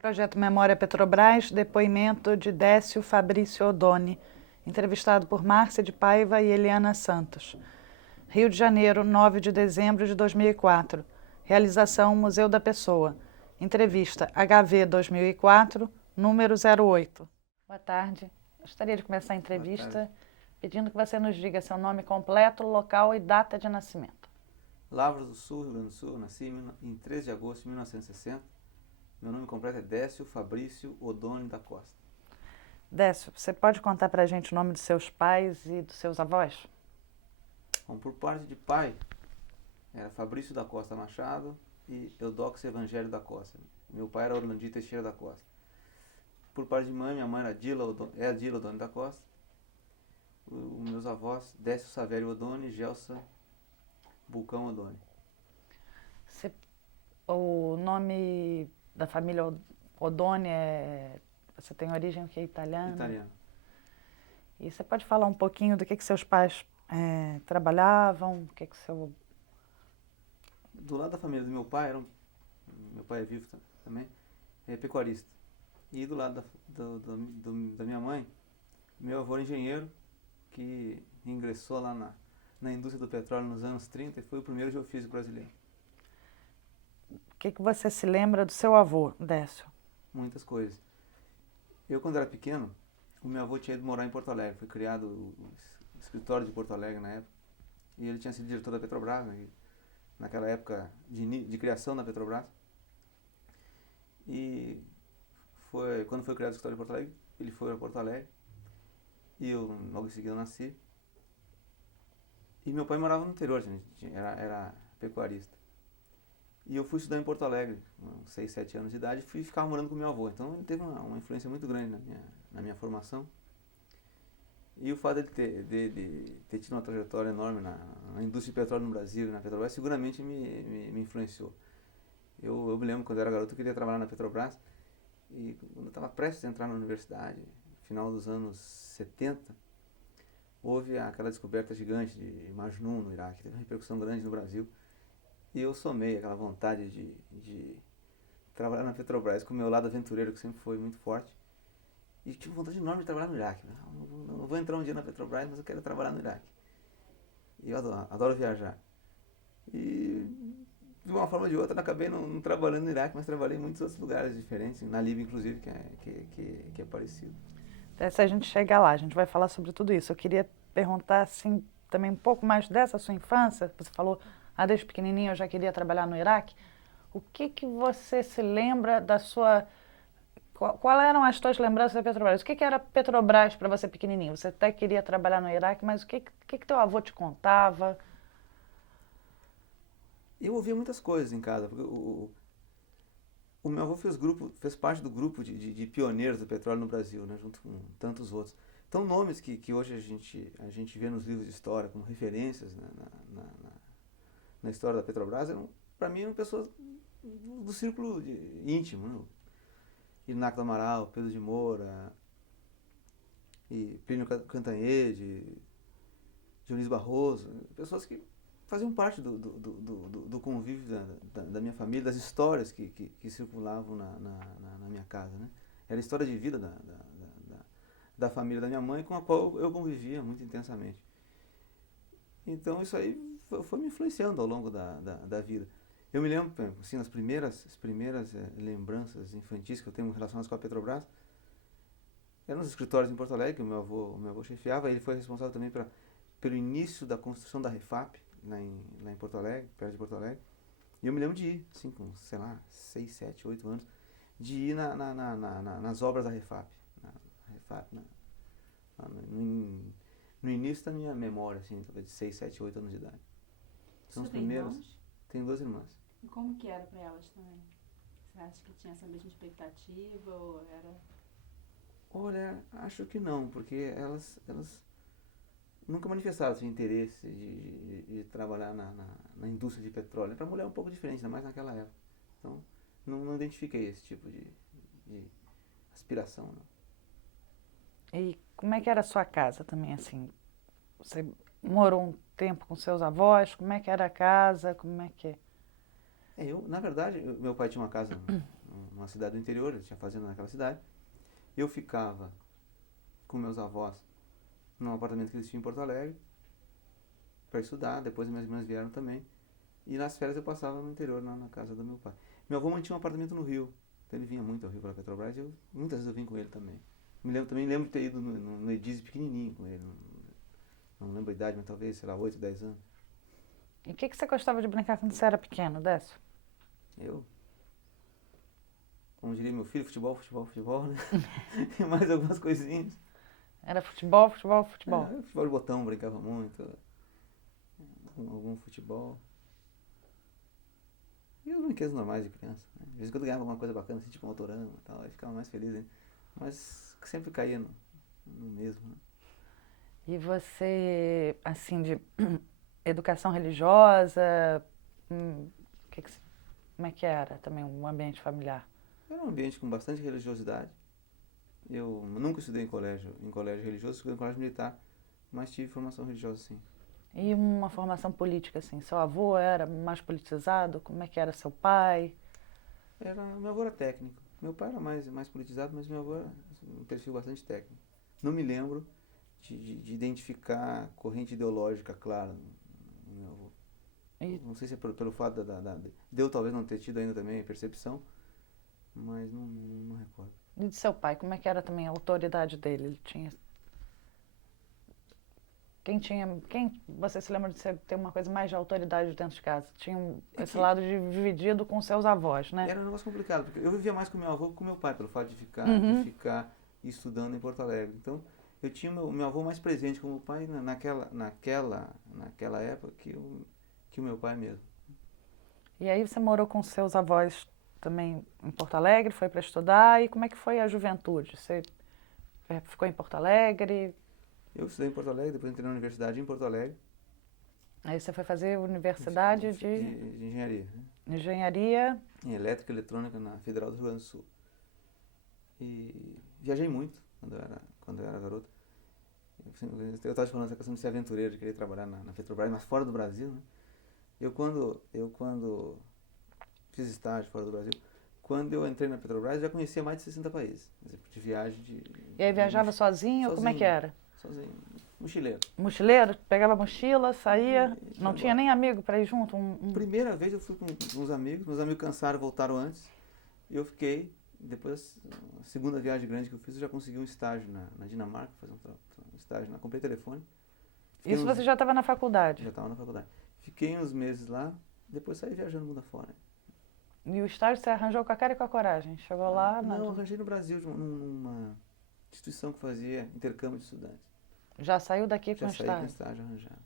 Projeto Memória Petrobras, depoimento de Décio Fabrício Odoni, entrevistado por Márcia de Paiva e Eliana Santos. Rio de Janeiro, 9 de dezembro de 2004. Realização Museu da Pessoa. Entrevista HV 2004, número 08. Boa tarde. Gostaria de começar a entrevista pedindo que você nos diga seu nome completo, local e data de nascimento. Lavras do Sul, Rio Grande do Sul. Nasci em 13 de agosto de 1960. Meu nome completo é Décio Fabrício Odoni da Costa. Décio, você pode contar para a gente o nome dos seus pais e dos seus avós? Bom, por parte de pai, era Fabrício da Costa Machado e Eudoxo Evangelho da Costa. Meu pai era Orlandi Teixeira da Costa. Por parte de mãe, minha mãe era Dila Odoni da Costa. Os meus avós, Décio Savério Odoni e Gelsa Bulcão Odoni. O nome da família Odoni você tem origem que é italiana? Italiano. E você pode falar um pouquinho do que seus pais trabalhavam? O que seu... Do lado da família do meu pai, meu pai é vivo também, é pecuarista. E do lado da minha mãe, meu avô era engenheiro, que ingressou lá na indústria do petróleo nos anos 30 e foi o primeiro geofísico brasileiro. O que você se lembra do seu avô, Décio? Muitas coisas. Eu, quando era pequeno, o meu avô tinha ido morar em Porto Alegre. Foi criado o escritório de Porto Alegre na época. E ele tinha sido diretor da Petrobras, né, naquela época de criação da Petrobras. E quando foi criado o escritório de Porto Alegre, ele foi a Porto Alegre. E eu, logo em seguida, nasci. E meu pai morava no interior, era pecuarista. E eu fui estudar em Porto Alegre, com 6, 7 anos de idade, e ficava morando com meu avô. Então ele teve uma influência muito grande na minha formação. E o fato de ter tido uma trajetória enorme na indústria de petróleo no Brasil e na Petrobras seguramente me influenciou. Eu me lembro, quando eu era garoto, eu queria trabalhar na Petrobras. E quando eu estava prestes a entrar na universidade, no final dos anos 70, houve aquela descoberta gigante de Majnun no Iraque. Teve uma repercussão grande no Brasil. E eu somei aquela vontade de trabalhar na Petrobras com o meu lado aventureiro, que sempre foi muito forte. E tive vontade enorme de trabalhar no Iraque. Não vou entrar um dia na Petrobras, mas eu quero trabalhar no Iraque. E eu adoro viajar. E de uma forma ou de outra, eu acabei não trabalhando no Iraque, mas trabalhei em muitos outros lugares diferentes, na Líbia inclusive, que é parecido. Até se a gente chegar lá, a gente vai falar sobre tudo isso. Eu queria perguntar assim, também um pouco mais dessa sua infância. Você falou, desde pequenininho eu já queria trabalhar no Iraque. O que você se lembra da sua... Qual eram as suas lembranças da Petrobras? O que era Petrobras para você pequenininho? Você até queria trabalhar no Iraque, mas o que teu avô te contava? Eu ouvia muitas coisas em casa, porque o meu avô fez parte do grupo de pioneiros do petróleo no Brasil, né, junto com tantos outros. Então, nomes que hoje a gente vê nos livros de história como referências, né, na história da Petrobras, para mim, eram pessoas do círculo íntimo. Né? Inácio do Amaral, Pedro de Moura, e Plínio Cantanhede, Dionísio Barroso, pessoas que faziam parte do convívio da minha família, das histórias que circulavam na minha casa. Né? Era a história de vida da família da minha mãe, com a qual eu convivia muito intensamente. Então isso aí foi me influenciando ao longo da vida. Eu me lembro, assim, as primeiras lembranças infantis que eu tenho relacionadas com a Petrobras eram nos escritórios em Porto Alegre, que o meu avô chefiava. Ele foi responsável também pelo início da construção da Refap, lá em Porto Alegre, perto de Porto Alegre. E eu me lembro de ir, assim, com, sei lá, 6, 7, 8 anos, de ir nas obras da Refap. No início da minha memória, assim, talvez de 6, 7, 8 anos de idade. São os primeiros. Irmãos? Tenho 2 irmãs. E como que era para elas também? Você acha que tinha essa mesma expectativa ou era... Olha, acho que não, porque elas nunca manifestaram esse interesse de trabalhar na indústria de petróleo. Para a mulher é um pouco diferente, ainda mais naquela época. Então, não identifiquei esse tipo de aspiração. Não. E como é que era a sua casa também, assim? Você morou um tempo com seus avós? Como é que era a casa? Como é que... Na verdade, meu pai tinha uma casa numa cidade do interior, ele tinha fazenda naquela cidade. Eu ficava com meus avós num apartamento que eles tinham em Porto Alegre para estudar, depois minhas irmãs vieram também. E nas férias eu passava no interior, na casa do meu pai. Meu avô mantinha um apartamento no Rio, então ele vinha muito ao Rio para a Petrobras e muitas vezes eu vim com ele também. Lembro de ter ido no Edise pequenininho com ele, não lembro a idade, mas talvez, sei lá, 8, 10 anos. E o que você gostava de brincar quando você era pequeno, Décio? Eu, como diria meu filho, futebol, né? E mais algumas coisinhas. Era futebol, futebol, futebol. Futebol de botão, brincava muito. Algum futebol. E os brinquedos normais de criança. Né? Às vezes quando eu ganhava alguma coisa bacana, assim, tipo um autorama e tal, aí ficava mais feliz, né? Mas sempre caía no mesmo. Né? E você, assim, de educação religiosa, como é que era também um ambiente familiar? Era um ambiente com bastante religiosidade. Eu nunca estudei em colégio religioso, estudei em colégio militar, mas tive formação religiosa sim. E uma formação política, assim, seu avô era mais politizado? Como é que era seu pai? Meu avô era técnico. Meu pai era mais politizado, mas meu avô era um perfil bastante técnico. Não me lembro de identificar corrente ideológica clara no meu avô. Não sei se é pelo fato de eu talvez não ter tido ainda também a percepção, mas não recordo. E de seu pai, como é que era também a autoridade dele? Ele tinha... Quem você se lembra de ter uma coisa mais de autoridade dentro de casa? Tinha esse lado dividido com seus avós, né? Era um negócio complicado, porque eu vivia mais com meu avô que com meu pai, pelo fato de ficar estudando em Porto Alegre. Então, eu tinha meu avô mais presente como o pai naquela época que o meu pai mesmo. E aí você morou com seus avós também em Porto Alegre, foi para estudar, e como é que foi a juventude? Você ficou em Porto Alegre? Eu estudei em Porto Alegre, depois entrei na universidade em Porto Alegre. Aí você foi fazer universidade de engenharia. Né? Engenharia. Em elétrica e eletrônica na Federal do Rio Grande do Sul. E viajei muito quando eu era garoto. Eu estava te falando essa questão de ser aventureiro, de querer trabalhar na Petrobras, mas fora do Brasil, né? Eu quando fiz estágio fora do Brasil, quando eu entrei na Petrobras, eu já conhecia mais de 60 países. De viagem E aí viajava sozinho? Como é que era? Sozinho. Mochileiro. Mochileiro? Pegava mochila, saía? Não tinha nem amigo para ir junto? Primeira vez eu fui com uns amigos, meus amigos cansaram, voltaram antes. E eu fiquei, depois, a segunda viagem grande que eu fiz, eu já consegui um estágio na Dinamarca, fazer um estágio, comprei telefone. Isso você já estava na faculdade? Já estava na faculdade. Fiquei uns meses lá, depois saí viajando mundo afora. E o estágio você arranjou com a cara e com a coragem? Chegou lá? Não, eu arranjei no Brasil, numa instituição que fazia intercâmbio de estudantes. Já saiu daqui com estágio? Já saí com estágio arranjado.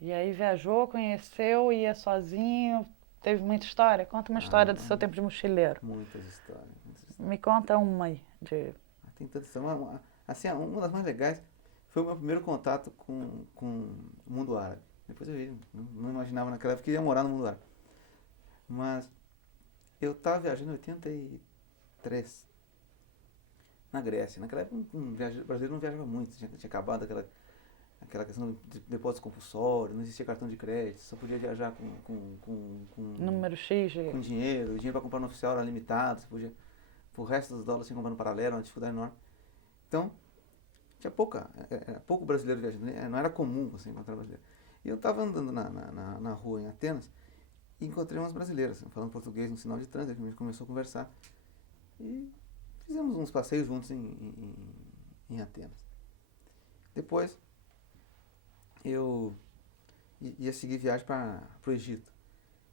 E aí viajou, conheceu, ia sozinho, teve muita história? Conta uma história do seu tempo de mochileiro. Muitas histórias. Me conta uma aí. Tem tantas histórias. Assim, uma das mais legais foi o meu primeiro contato com o mundo árabe. Depois eu vi, não imaginava naquela época que ia morar no mundo árabe. Mas eu estava viajando em 83, na Grécia. Naquela época o brasileiro não viajava muito, tinha acabado aquela questão de depósito compulsório, não existia cartão de crédito, só podia viajar com número X. Com dinheiro, o dinheiro para comprar no oficial era limitado, você podia, o resto dos dólares você comprar no paralelo, uma dificuldade enorme. Então, tinha pouco brasileiro viajando, não era comum você encontrar brasileiro. E eu estava andando na rua em Atenas e encontrei umas brasileiras, falando português no sinal de trânsito, a gente começou a conversar e fizemos uns passeios juntos em Atenas. Depois, eu ia seguir viagem para o Egito.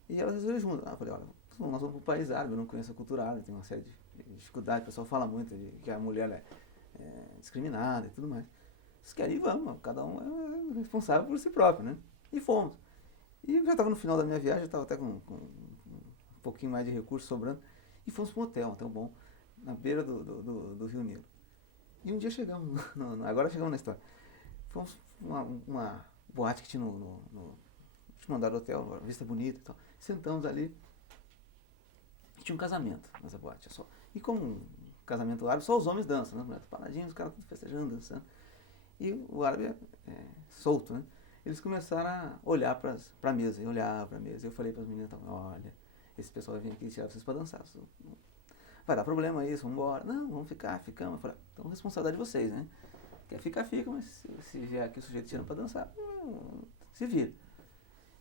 E elas resolveram junto. Eu falei, olha, nós vamos para o país árabe, eu não conheço a cultura árabe, tem uma série de dificuldades, o pessoal fala muito de que a mulher é discriminada e tudo mais. Vocês querem ir, vamos, cada um é responsável por si próprio, né? E fomos. E eu já estava no final da minha viagem, já estava até com um pouquinho mais de recurso sobrando, e fomos para um hotel bom, na beira do Rio Negro. E um dia chegamos, agora chegamos na história, fomos uma boate que tinha no último andar do hotel, vista bonita e tal. Sentamos ali e tinha um casamento nessa boate. E como um casamento árabe, só os homens dançam, né? As mulheres paradinhas, os caras tudo festejando, dançando. E o árabe é solto, né? Eles começaram a olhar para a mesa, e olhar para a mesa. Eu falei para as meninas, olha, esse pessoal vai vir aqui tirar vocês para dançar. Vai dar problema isso, vamos embora. Não, vamos ficar, ficamos. Eu falei, então responsabilidade de vocês, né? Quer ficar, fica, mas se vier aqui o sujeito tirando para dançar, se vira.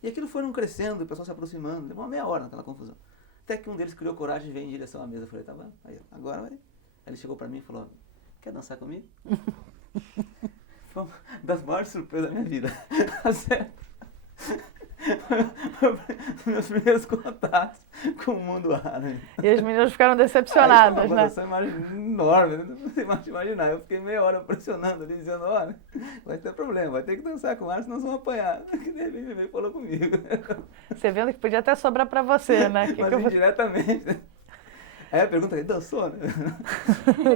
E aquilo foi não crescendo, o pessoal se aproximando, levou uma meia hora naquela confusão. Até que um deles criou coragem e veio em direção à mesa. Eu falei, tá bom, aí, agora vai. Aí ele chegou para mim e falou, quer dançar comigo? Foi uma das maiores surpresas da minha vida. Sério. Meus primeiros contatos com o mundo árabe. E as meninas ficaram decepcionadas, Uma né? produção enorme, você pode imaginar. Eu fiquei meia hora pressionando ali, dizendo, olha, vai ter problema, vai ter que dançar com árabe, senão nós vamos apanhar. Que de repente ele veio e falou comigo. Você vendo que podia até sobrar pra você, né? Mas indiretamente. Aí a pergunta é, dançou, né?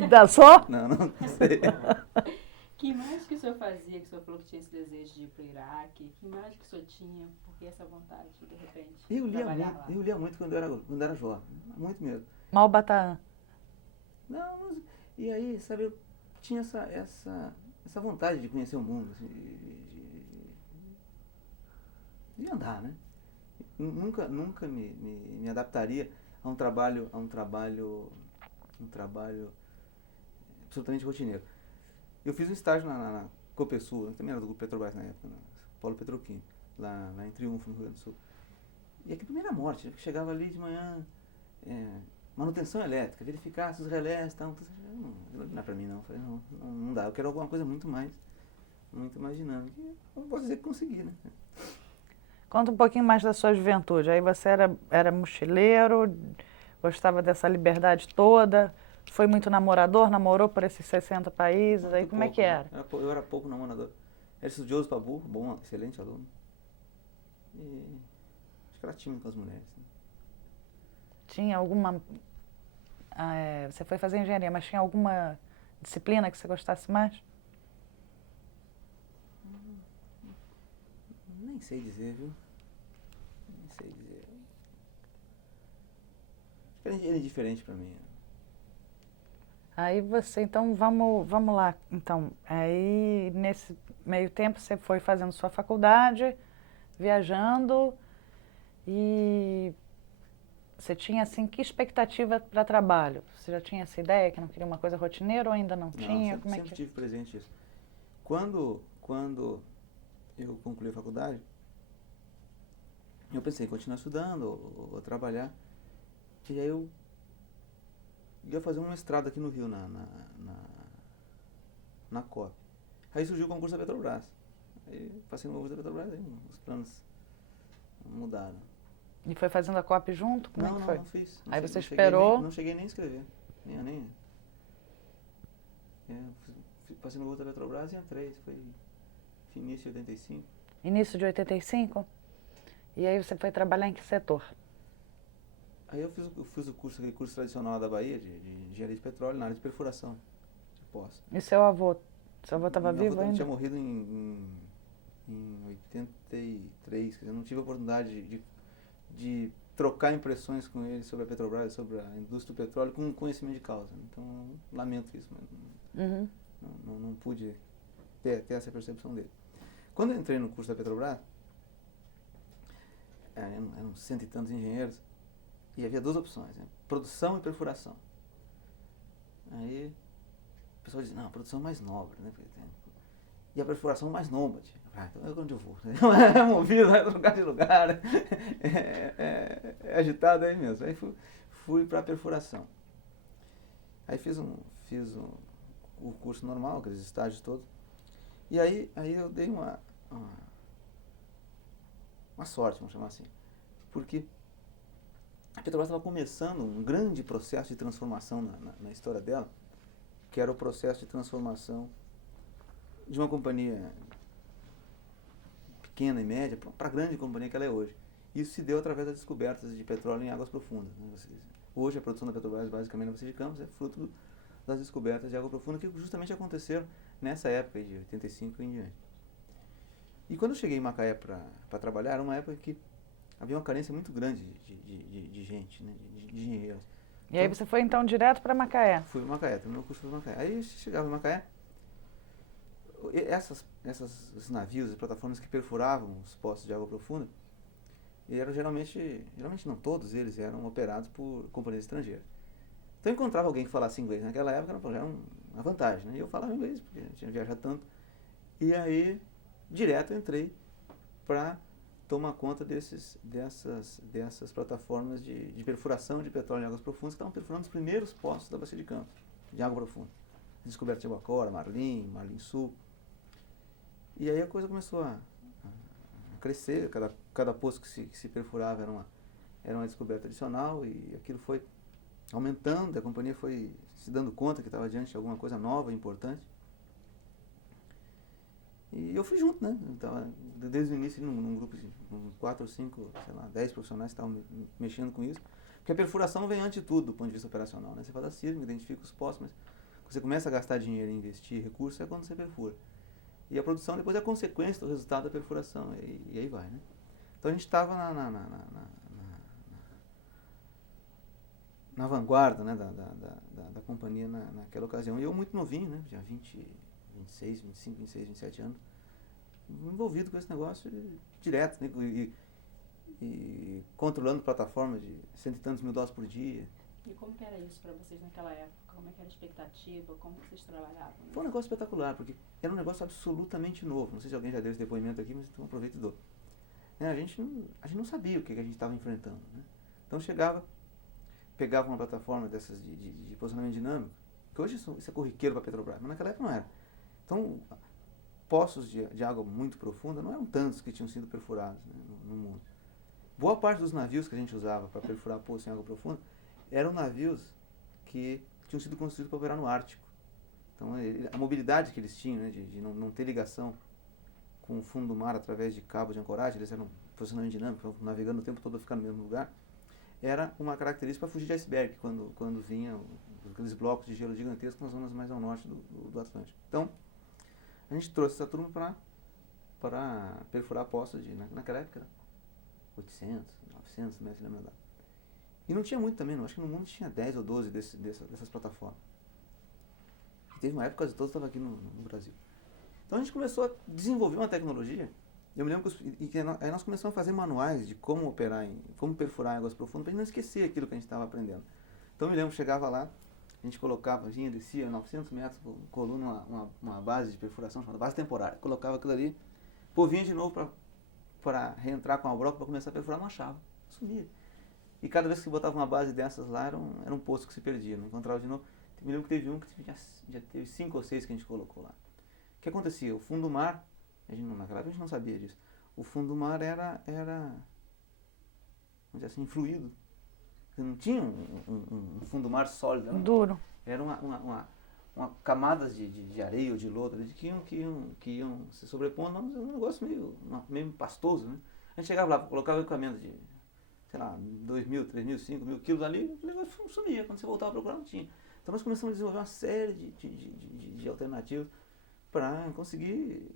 Dançou? Não sei. Que imagem que o senhor fazia, que o senhor falou que tinha esse desejo de ir para o Iraque? Que imagem que o senhor tinha? Por que essa vontade, de repente, trabalhar lá? Eu lia muito quando era jovem, muito mesmo. Malbataan. Não, mas, e aí, sabe, eu tinha essa vontade de conhecer o mundo, assim, de andar, né? Nunca me adaptaria a um trabalho absolutamente rotineiro. Eu fiz um estágio na Copesul, também era do Grupo Petrobras na época, no Polo Petroquímico, lá em Triunfo, no Rio Grande do Sul. E aquilo para mim era morte, né? Chegava ali de manhã, manutenção elétrica, verificar se os relés estavam... Não é para mim não, eu falei, não dá, eu quero alguma coisa muito mais dinâmica. E eu posso dizer que consegui, né? Conta um pouquinho mais da sua juventude. Aí você era mochileiro, gostava dessa liberdade toda, foi muito namorador, namorou por esses 60 países, muito aí como pouco, é que era? Eu era pouco namorador. Era estudioso para burro, bom, excelente aluno. E acho que era tímido com as mulheres. Né? Tinha alguma... você foi fazer engenharia, mas tinha alguma disciplina que você gostasse mais? Nem sei dizer, viu? Nem sei dizer. Acho que era indiferente para mim. Aí você, então, vamos lá. Então, aí nesse meio tempo você foi fazendo sua faculdade, viajando, e você tinha, assim, que expectativa para trabalho? Você já tinha essa ideia que não queria uma coisa rotineira ou ainda não tinha? Sempre tive presente isso. Quando eu concluí a faculdade, eu pensei em continuar estudando ou trabalhar, e aí eu ia fazer um mestrado aqui no Rio, na COP. Aí surgiu o concurso da Petrobras. Aí passei no concurso da Petrobras, aí os planos mudaram. E foi fazendo a COP junto? Como é que foi? Não fiz. Aí você esperou? Não cheguei nem a escrever. Passei no concurso da Petrobras e entrei. Foi início de 85. Início de 85? E aí você foi trabalhar em que setor? Aí eu fiz aquele curso tradicional da Bahia, de engenharia de petróleo, na área de perfuração, de poço. E seu avô? Seu avô estava vivo ainda? Ele tinha morrido em 83, quer dizer, eu não tive a oportunidade de trocar impressões com ele sobre a Petrobras, sobre a indústria do petróleo, com conhecimento de causa. Então, eu lamento isso, mas não pude ter essa percepção dele. Quando eu entrei no curso da Petrobras, eram 100 e tantos engenheiros, e havia duas opções, né? Produção e perfuração. Aí o pessoal diz, não, a produção é mais nobre, né? E a perfuração mais nômade. Então é onde eu vou. É movido, vai trocar de lugar. É agitado aí mesmo. Aí fui para a perfuração. Aí fiz o curso normal, aqueles estágios todos. E aí eu dei uma sorte, vamos chamar assim. Porque a Petrobras estava começando um grande processo de transformação na história dela, que era o processo de transformação de uma companhia pequena e média para a grande companhia que ela é hoje. Isso se deu através das descobertas de petróleo em águas profundas. Né? Hoje a produção da Petrobras, basicamente na Bacia de Campos, é fruto das descobertas de água profunda que justamente aconteceram nessa época de 85 em diante. E quando eu cheguei em Macaé para trabalhar, era uma época que havia uma carência muito grande de gente, né? de engenheiros. E aí você foi então direto para Macaé? Fui para Macaé, terminou o curso para Macaé. Aí chegava em Macaé, esses navios e plataformas que perfuravam os poços de água profunda, E eram geralmente não, todos eles eram operados por companhias estrangeiras. Então eu encontrava alguém que falasse inglês naquela época, era uma vantagem, né? E eu falava inglês, porque eu tinha viajado tanto. E aí, direto eu entrei para tomar conta dessas plataformas de perfuração de petróleo em águas profundas, que estavam perfurando os primeiros poços da Bacia de Campos, de água profunda. Descoberta de Albacora, Marlim Sul. E aí a coisa começou a crescer, cada poço que se perfurava era uma descoberta adicional, e aquilo foi aumentando, a companhia foi se dando conta que estava diante de alguma coisa nova, importante. E eu fui junto, né? Eu tava desde o início num grupo de 4 ou 5, 10 profissionais que estavam mexendo com isso. Porque a perfuração vem antes de tudo do ponto de vista operacional, né? Você faz a sísmica, identifica os poços, mas quando você começa a gastar dinheiro e investir recursos é quando você perfura. E a produção depois é a consequência do resultado da perfuração, e aí vai, né? Então a gente estava na vanguarda, né, da companhia naquela ocasião. E eu muito novinho, né? Já 26, 25, 26, 27 anos, envolvido com esse negócio direto, né? E controlando plataformas de cento e tantos mil dólares por dia. E como que era isso para vocês naquela época? Como é que era a expectativa? Como que vocês trabalhavam? Né? Foi um negócio espetacular, porque era um negócio absolutamente novo. Não sei se alguém já deu esse depoimento aqui, mas então aproveito e dou. A gente não sabia o que a gente estava enfrentando, né? Então pegava uma plataforma dessas de posicionamento dinâmico, que hoje isso é corriqueiro para a Petrobras, mas naquela época não era. Então, poços de água muito profunda não eram tantos que tinham sido perfurados, né, no mundo. Boa parte dos navios que a gente usava para perfurar poços em água profunda eram navios que tinham sido construídos para operar no Ártico. Então, a mobilidade que eles tinham, né, de não ter ligação com o fundo do mar através de cabos de ancoragem, eles eram posicionamento dinâmico, navegando o tempo todo, ficar no mesmo lugar, era uma característica para fugir de iceberg, quando vinham aqueles blocos de gelo gigantescos nas zonas mais ao norte do Atlântico. Então, a gente trouxe essa turma para perfurar poços naquela época, 800, 900 metros, lembra lá. E não tinha muito também, não. Acho que no mundo tinha 10 ou 12 dessas plataformas. E teve uma época que quase todos estavam aqui no Brasil. Então a gente começou a desenvolver uma tecnologia. Eu me lembro que aí nós começamos a fazer manuais de como operar, como perfurar em águas profundas, para a gente não esquecer aquilo que a gente estava aprendendo. Então eu me lembro que chegava lá, a gente colocava, descia 900 metros por coluna, uma base de perfuração chamada base temporária. Colocava aquilo ali, vinha de novo para reentrar com a broca para começar a perfurar, não achava, sumia. E cada vez que botava uma base dessas lá, era um poço que se perdia, não encontrava de novo. Me lembro que teve um que já teve 5 ou 6 que a gente colocou lá. O que acontecia? O fundo do mar, naquela época a gente não sabia disso, o fundo do mar era vamos dizer assim, fluido. Você não tinha um fundo do mar sólido. Duro. Era uma camadas de areia ou de lodo que iam se sobrepondo, mas um negócio meio pastoso, né? A gente chegava lá, colocava o equipamento de, 2.000, 3.000, 5.000 quilos ali, o negócio sumia. Quando você voltava a procurar, não tinha. Então nós começamos a desenvolver uma série de alternativas para conseguir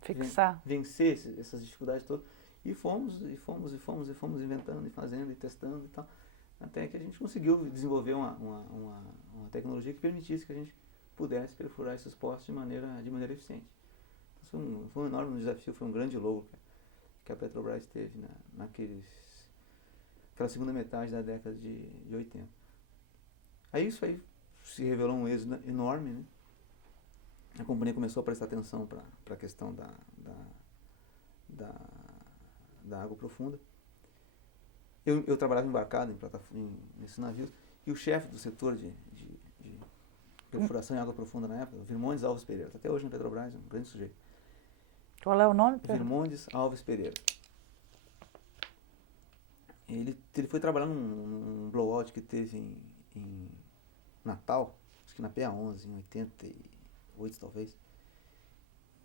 fixar, vencer essas dificuldades todas. E fomos inventando e fazendo e testando e tal, até que a gente conseguiu desenvolver uma tecnologia que permitisse que a gente pudesse perfurar esses poços de maneira eficiente. Então, foi um enorme desafio, foi um grande logro que a Petrobras teve naquela segunda metade da década de 80. Aí isso aí se revelou um êxito enorme, né? A companhia começou a prestar atenção para a questão da água profunda. Eu trabalhava embarcado nesses navios, e o chefe do setor de perfuração em água profunda na época, Virmondes Alves Pereira, até hoje na Petrobras, um grande sujeito. Qual é o nome? Virmondes Alves Pereira. Ele foi trabalhar num blowout que teve em Natal, acho que na PA11, em 88 talvez.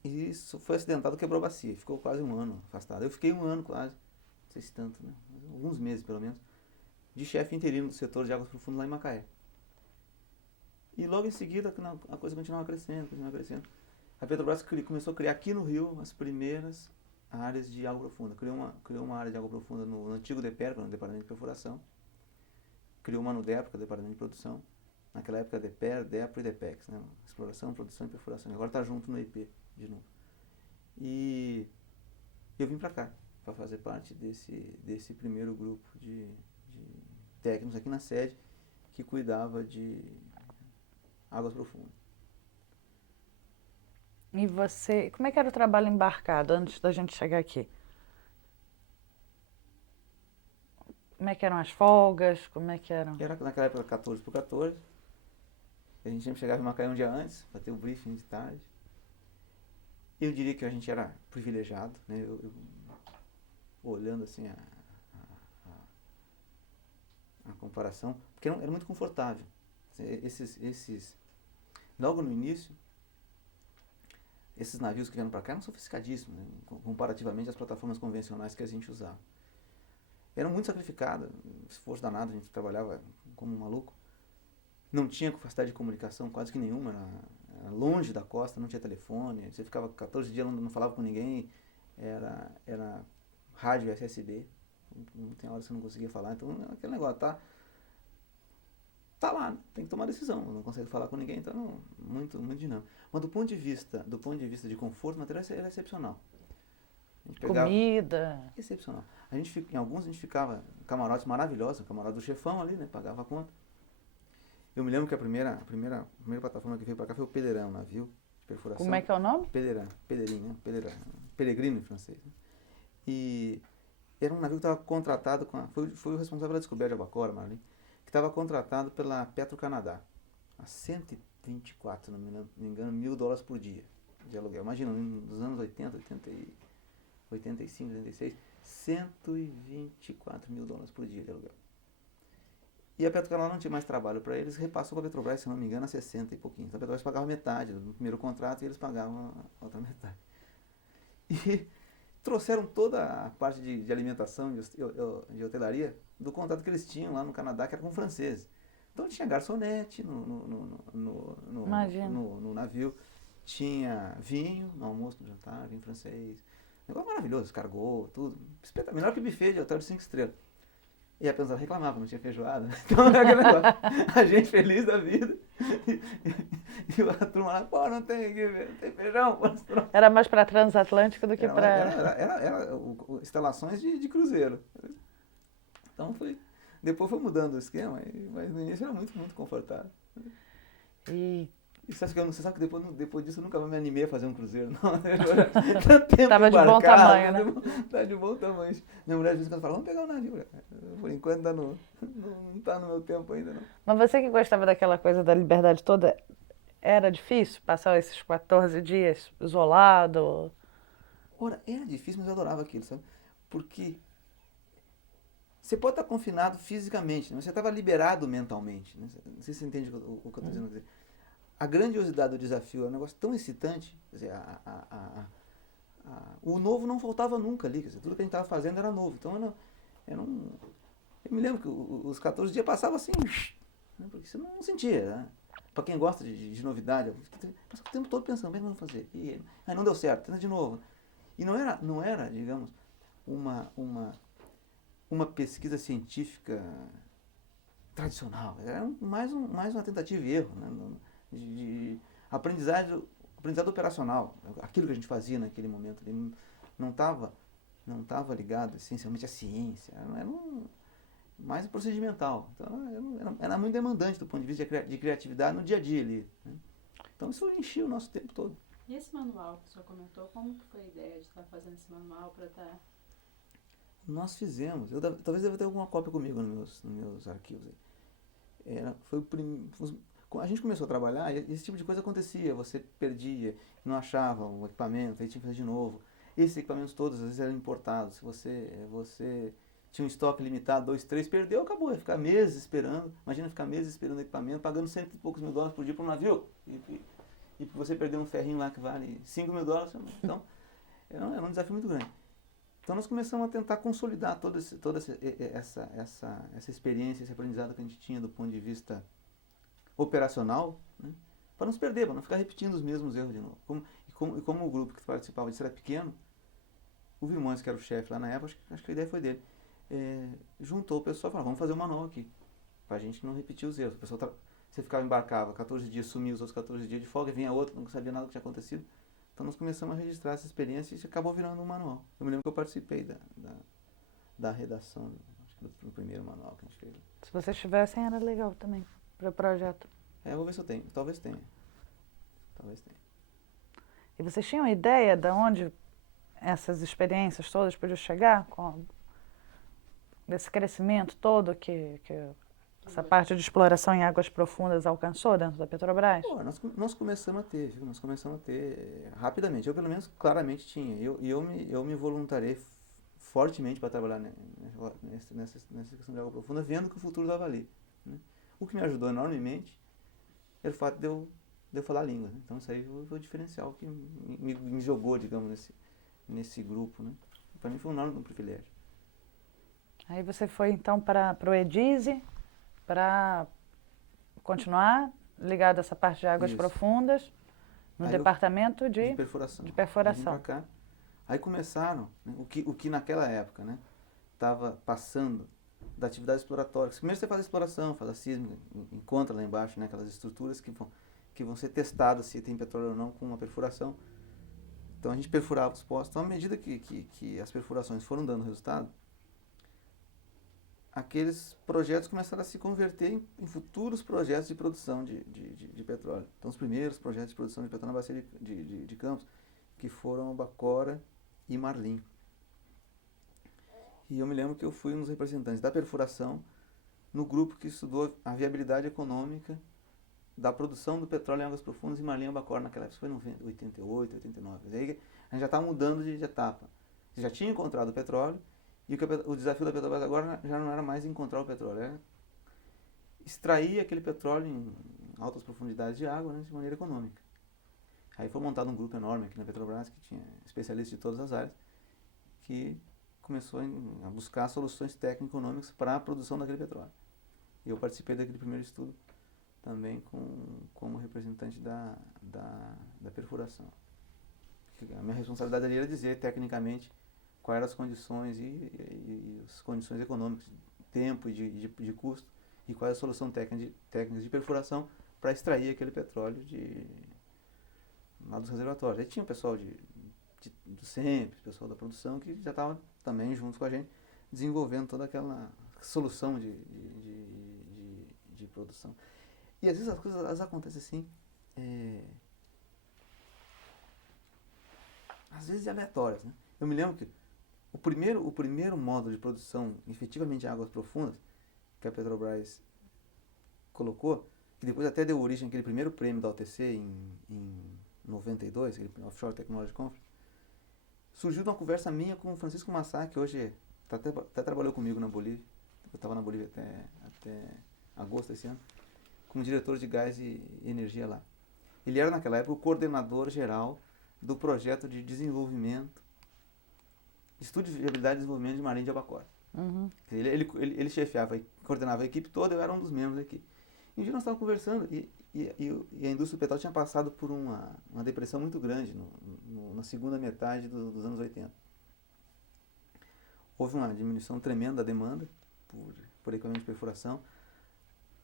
E isso foi acidentado, quebrou a bacia, ficou quase um ano afastado. Eu fiquei um ano quase, não sei se tanto, né? Alguns meses pelo menos, de chefe interino do setor de águas profundas lá em Macaé. E logo em seguida a coisa continuava crescendo. A Petrobras começou a criar aqui no Rio as primeiras áreas de água profunda. Criou uma área de água profunda no antigo DEPER, no Departamento de Perfuração. Criou uma no DEPRO, que é o Departamento de Produção. Naquela época DEPER, DEPRO e DEPEX, né? Exploração, Produção e Perfuração. Agora está junto no IP de novo. E eu vim para cá. para fazer parte desse primeiro grupo de técnicos aqui na sede que cuidava de águas profundas. E você, como é que era o trabalho embarcado antes da gente chegar aqui? Como é que eram as folgas? Como é que eram? Era naquela época 14 por 14. A gente sempre chegava em Macaé um dia antes para ter o briefing de tarde. Eu diria que a gente era privilegiado, né? Olhando assim a comparação, porque era muito confortável. Logo no início, esses navios que vieram para cá eram sofisticadíssimos, né? Comparativamente às plataformas convencionais que a gente usava. Eram muito sacrificadas, esforço danado, a gente trabalhava como um maluco. Não tinha capacidade de comunicação quase que nenhuma, era longe da costa, não tinha telefone, você ficava 14 dias não falava com ninguém, era rádio SSB, não tem hora que você não conseguia falar, então aquele negócio, tá lá, né? Tem que tomar decisão, não consegue falar com ninguém, então muito dinâmico. Mas do ponto de vista de conforto, o material era excepcional. Comida. Excepcional. Em alguns a gente ficava em camarotes maravilhosos, o camarote do chefão ali, né? Pagava a conta. Eu me lembro que a primeira plataforma que veio para cá foi o Pelerin, um navio de perfuração. Como é que é o nome? Pelerin, né? Peregrino em francês. Né? E era um navio que estava contratado foi o responsável pela descoberta de Albacora, Marlin, que estava contratado pela Petro-Canadá a 124, se não me engano, $1.000 por dia de aluguel. Imagina, nos anos 80, 85, 86, $124.000 por dia de aluguel. E a Petro-Canadá não tinha mais trabalho para eles, repassou para a Petrobras, se não me engano, a 60 e pouquinho. Então a Petrobras pagava metade do primeiro contrato e eles pagavam a outra metade. E trouxeram toda a parte de alimentação, de hotelaria, do contrato que eles tinham lá no Canadá, que era com franceses. Então tinha garçonete no navio, tinha vinho no almoço, no jantar, vinho francês. Negócio maravilhoso, escargot, tudo. Melhor que buffet de hotel de 5 estrelas. E a pessoa reclamava, não tinha feijoada. Então era aquele negócio. A gente feliz da vida. E a turma lá, pô, não tem feijão. Pô, era mais para transatlântico do que para... Era instalações de cruzeiro. Então depois foi mudando o esquema, mas no início era muito, muito confortável. E você sabe que depois disso eu nunca mais me animei a fazer um cruzeiro. Estava de bom tamanho, né? Tá de bom tamanho. Minha mulher às vezes fala, vamos pegar o navio. Por enquanto não está no meu tempo ainda, não. Mas você que gostava daquela coisa da liberdade toda, era difícil passar esses 14 dias isolado? Ora, era difícil, mas eu adorava aquilo, sabe? Porque você pode estar confinado fisicamente, mas você estava liberado mentalmente. Né? Não sei se você entende o que eu estou dizendo. Dizer. A grandiosidade do desafio é um negócio tão excitante. Quer dizer, o novo não faltava nunca ali. Quer dizer, tudo que a gente estava fazendo era novo. Então eu me lembro que os 14 dias passavam assim, né? Porque você não sentia. Né? Para quem gosta de novidade, passava o tempo todo pensando, como é que vamos fazer? Aí não deu certo, tenta de novo. E não era, digamos, uma pesquisa científica tradicional. Era mais uma tentativa e erro, né? De aprendizado operacional. Aquilo que a gente fazia naquele momento ali não estava ligado essencialmente à ciência. Era mais procedimental. Então era muito demandante do ponto de vista de criatividade no dia a dia ali. Né? Então isso enchia o nosso tempo todo. E esse manual que o senhor comentou, como que foi a ideia de estar fazendo esse manual para estar... Nós fizemos. Talvez deva ter alguma cópia comigo nos meus arquivos. A gente começou a trabalhar e esse tipo de coisa acontecia. Você perdia, não achava o equipamento, aí tinha que fazer de novo. Esses equipamentos todos, às vezes, eram importados. Se você tinha um estoque limitado, 2, 3, perdeu, acabou. Ia ficar meses esperando. Imagina ficar meses esperando o equipamento, pagando $100 e poucos mil por dia para um navio. E você perder um ferrinho lá que vale $5.000. Então, era um desafio muito grande. Então nós começamos a tentar consolidar toda essa experiência, esse aprendizado que a gente tinha do ponto de vista operacional, né, para não se perder, para não ficar repetindo os mesmos erros de novo. Como o grupo que participava disso era pequeno, o Vilmões, que era o chefe lá na época, acho que a ideia foi dele, juntou o pessoal e falou, vamos fazer um manual aqui, para a gente não repetir os erros. O pessoal você embarcava 14 dias, sumia os outros 14 dias de folga, vinha outro, não sabia nada do que tinha acontecido. Então nós começamos a registrar essa experiência e isso acabou virando um manual. Eu me lembro que eu participei da redação, acho que do primeiro manual que a gente fez. Se vocês tivessem, era legal também para o projeto. Eu vou ver se eu tenho. Talvez tenha. Talvez tenha. E vocês tinham ideia de onde essas experiências todas podiam chegar? Desse crescimento todo que essa parte de exploração em águas profundas alcançou dentro da Petrobras? Pô, nós começamos a ter, viu? Nós começamos a ter rapidamente. Eu, pelo menos, claramente tinha. Eu me voluntariei fortemente para trabalhar nessa questão de água profunda, vendo que o futuro estava ali. Né? O que me ajudou enormemente era o fato de eu falar a língua. Né? Então, isso aí foi o diferencial que me jogou, digamos, nesse grupo. Né? Para mim foi um enorme privilégio. Aí você foi, então, para o EDISE, para continuar ligado a essa parte de águas Isso. profundas, no Aí departamento de perfuração. de perfuração. Aí vim pra cá. Aí começaram, né, o que naquela época estava passando da atividade exploratória. Primeiro você faz a exploração, faz a sísmica, encontra lá embaixo, né, aquelas estruturas que vão ser testadas se tem petróleo ou não com uma perfuração. Então a gente perfurava os poços. Então à medida que as perfurações foram dando resultado, aqueles projetos começaram a se converter em futuros projetos de produção de petróleo. Então os primeiros projetos de produção de petróleo na bacia de Campos, que foram Albacora e Marlim. E eu me lembro que eu fui um dos representantes da perfuração no grupo que estudou a viabilidade econômica da produção do petróleo em águas profundas em Marlim e Albacora naquela época. Isso foi em 88, 89. Aí a gente já estava mudando de etapa. Você já tinha encontrado o petróleo e o desafio da Petrobras agora já não era mais encontrar o petróleo, era extrair aquele petróleo em altas profundidades de água, né, de maneira econômica. Aí foi montado um grupo enorme aqui na Petrobras, que tinha especialistas de todas as áreas, que começou a buscar soluções técnico-econômicas para a produção daquele petróleo. E eu participei daquele primeiro estudo também como representante da perfuração. A minha responsabilidade ali era dizer tecnicamente quais eram as condições e as condições econômicas, de tempo e de custo, e qual é a solução técnica de perfuração para extrair aquele petróleo lá dos reservatórios. Aí tinha o pessoal do SEMP, o pessoal da produção, que já estava também junto com a gente, desenvolvendo toda aquela solução de produção. E às vezes as coisas elas acontecem assim, às vezes aleatórias, né? Eu me lembro que o primeiro módulo de produção efetivamente de águas profundas que a Petrobras colocou, que depois até deu origem àquele primeiro prêmio da OTC em 92, aquele Offshore Technology Conference, surgiu de uma conversa minha com o Francisco Massá, que hoje até trabalhou comigo na Bolívia. Eu estava na Bolívia até agosto desse ano, como diretor de gás e energia lá. Ele era naquela época o coordenador geral do projeto de desenvolvimento, estudo de viabilidade e desenvolvimento de Marlim de Albacora. Uhum. Ele chefiava, coordenava a equipe toda, eu era um dos membros da equipe. E um dia nós estávamos conversando e a indústria do petróleo tinha passado por uma depressão muito grande na segunda metade dos anos 80. Houve uma diminuição tremenda da demanda por equipamento de perfuração,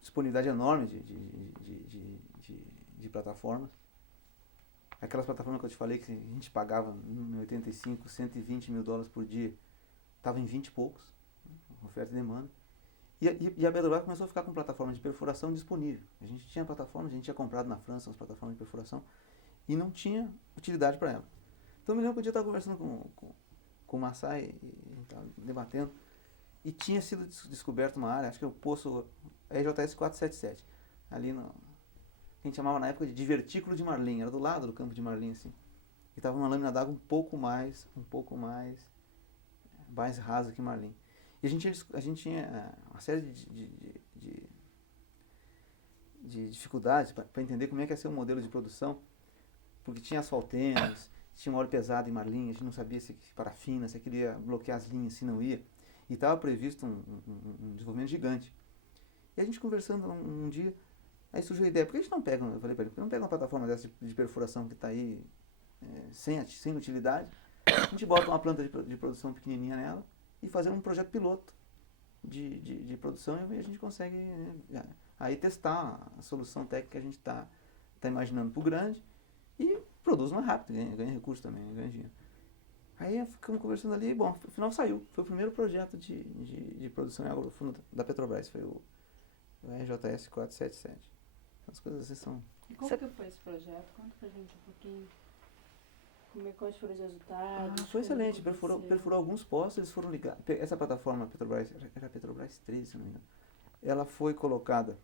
disponibilidade enorme de plataformas. Aquelas plataformas que eu te falei que a gente pagava em 85, 120 mil dólares por dia, estava em 20 e poucos, oferta e demanda. E a Petrobras começou a ficar com plataformas de perfuração disponível. A gente tinha plataformas, a gente tinha comprado na França umas plataformas de perfuração e não tinha utilidade para ela. Então eu me lembro que um dia eu estava conversando com o Massai e debatendo, e tinha sido descoberto uma área, acho que é o poço EJS 477, ali no... a gente chamava na época de divertículo de Marlim, era do lado do campo de Marlim, assim. E estava uma lâmina d'água um pouco mais rasa que Marlim. E a gente tinha uma série de dificuldades para entender como é que ia ser o modelo de produção, porque tinha asfaltenos, tinha um óleo pesado em Marlim, a gente não sabia se parafina, se queria bloquear as linhas, se não ia. E estava previsto um desenvolvimento gigante. E a gente conversando um dia, aí surgiu a ideia, por que a gente não pega, eu falei para ele, por que não pega uma plataforma dessa de perfuração que está aí sem utilidade, a gente bota uma planta de produção pequenininha nela e fazer um projeto piloto de produção e a gente consegue aí testar a solução técnica que a gente está imaginando para o grande e produz mais rápido, ganha recurso também, ganha dinheiro. Aí ficamos conversando ali, bom, no final saiu. Foi o primeiro projeto de produção em água profunda da Petrobras, foi o RJS 477. As coisas assim são... E como que foi esse projeto? Conta pra gente um pouquinho. Quais foram os resultados? Foi excelente, perfurou alguns postos, eles foram ligados. Essa plataforma Petrobras, era a Petrobras 13, se não me engano. Ela foi colocada,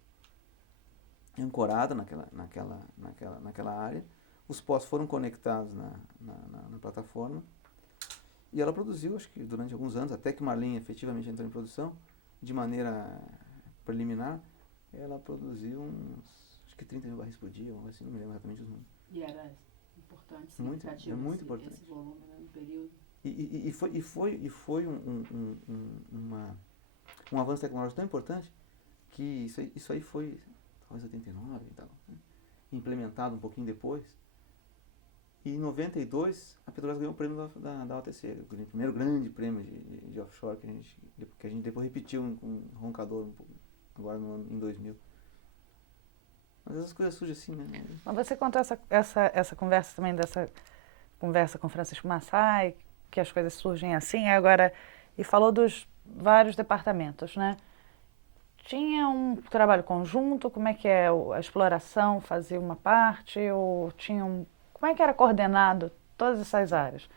ancorada naquela área. Os postos foram conectados na plataforma. E ela produziu, acho que durante alguns anos, até que Marlim efetivamente entrou em produção, de maneira preliminar, ela produziu acho que 30 mil barris por dia, assim, não me lembro exatamente os números. E era importante, significativo, muito importante. Esse volume, né, no período. E foi um avanço tecnológico tão importante que isso aí foi, talvez 89 e tal, né? Implementado um pouquinho depois. E em 92, a Petrobras ganhou o prêmio da OTC, o primeiro grande prêmio de offshore que a gente depois repetiu com um roncador agora em 2000. Mas essas coisas surgem assim, né? Mas você contou essa conversa também, dessa conversa com Francisco Massai, que as coisas surgem assim, agora, e falou dos vários departamentos, né? Tinha um trabalho conjunto, como é que é a exploração, fazia uma parte, ou tinha como é que era coordenado todas essas áreas,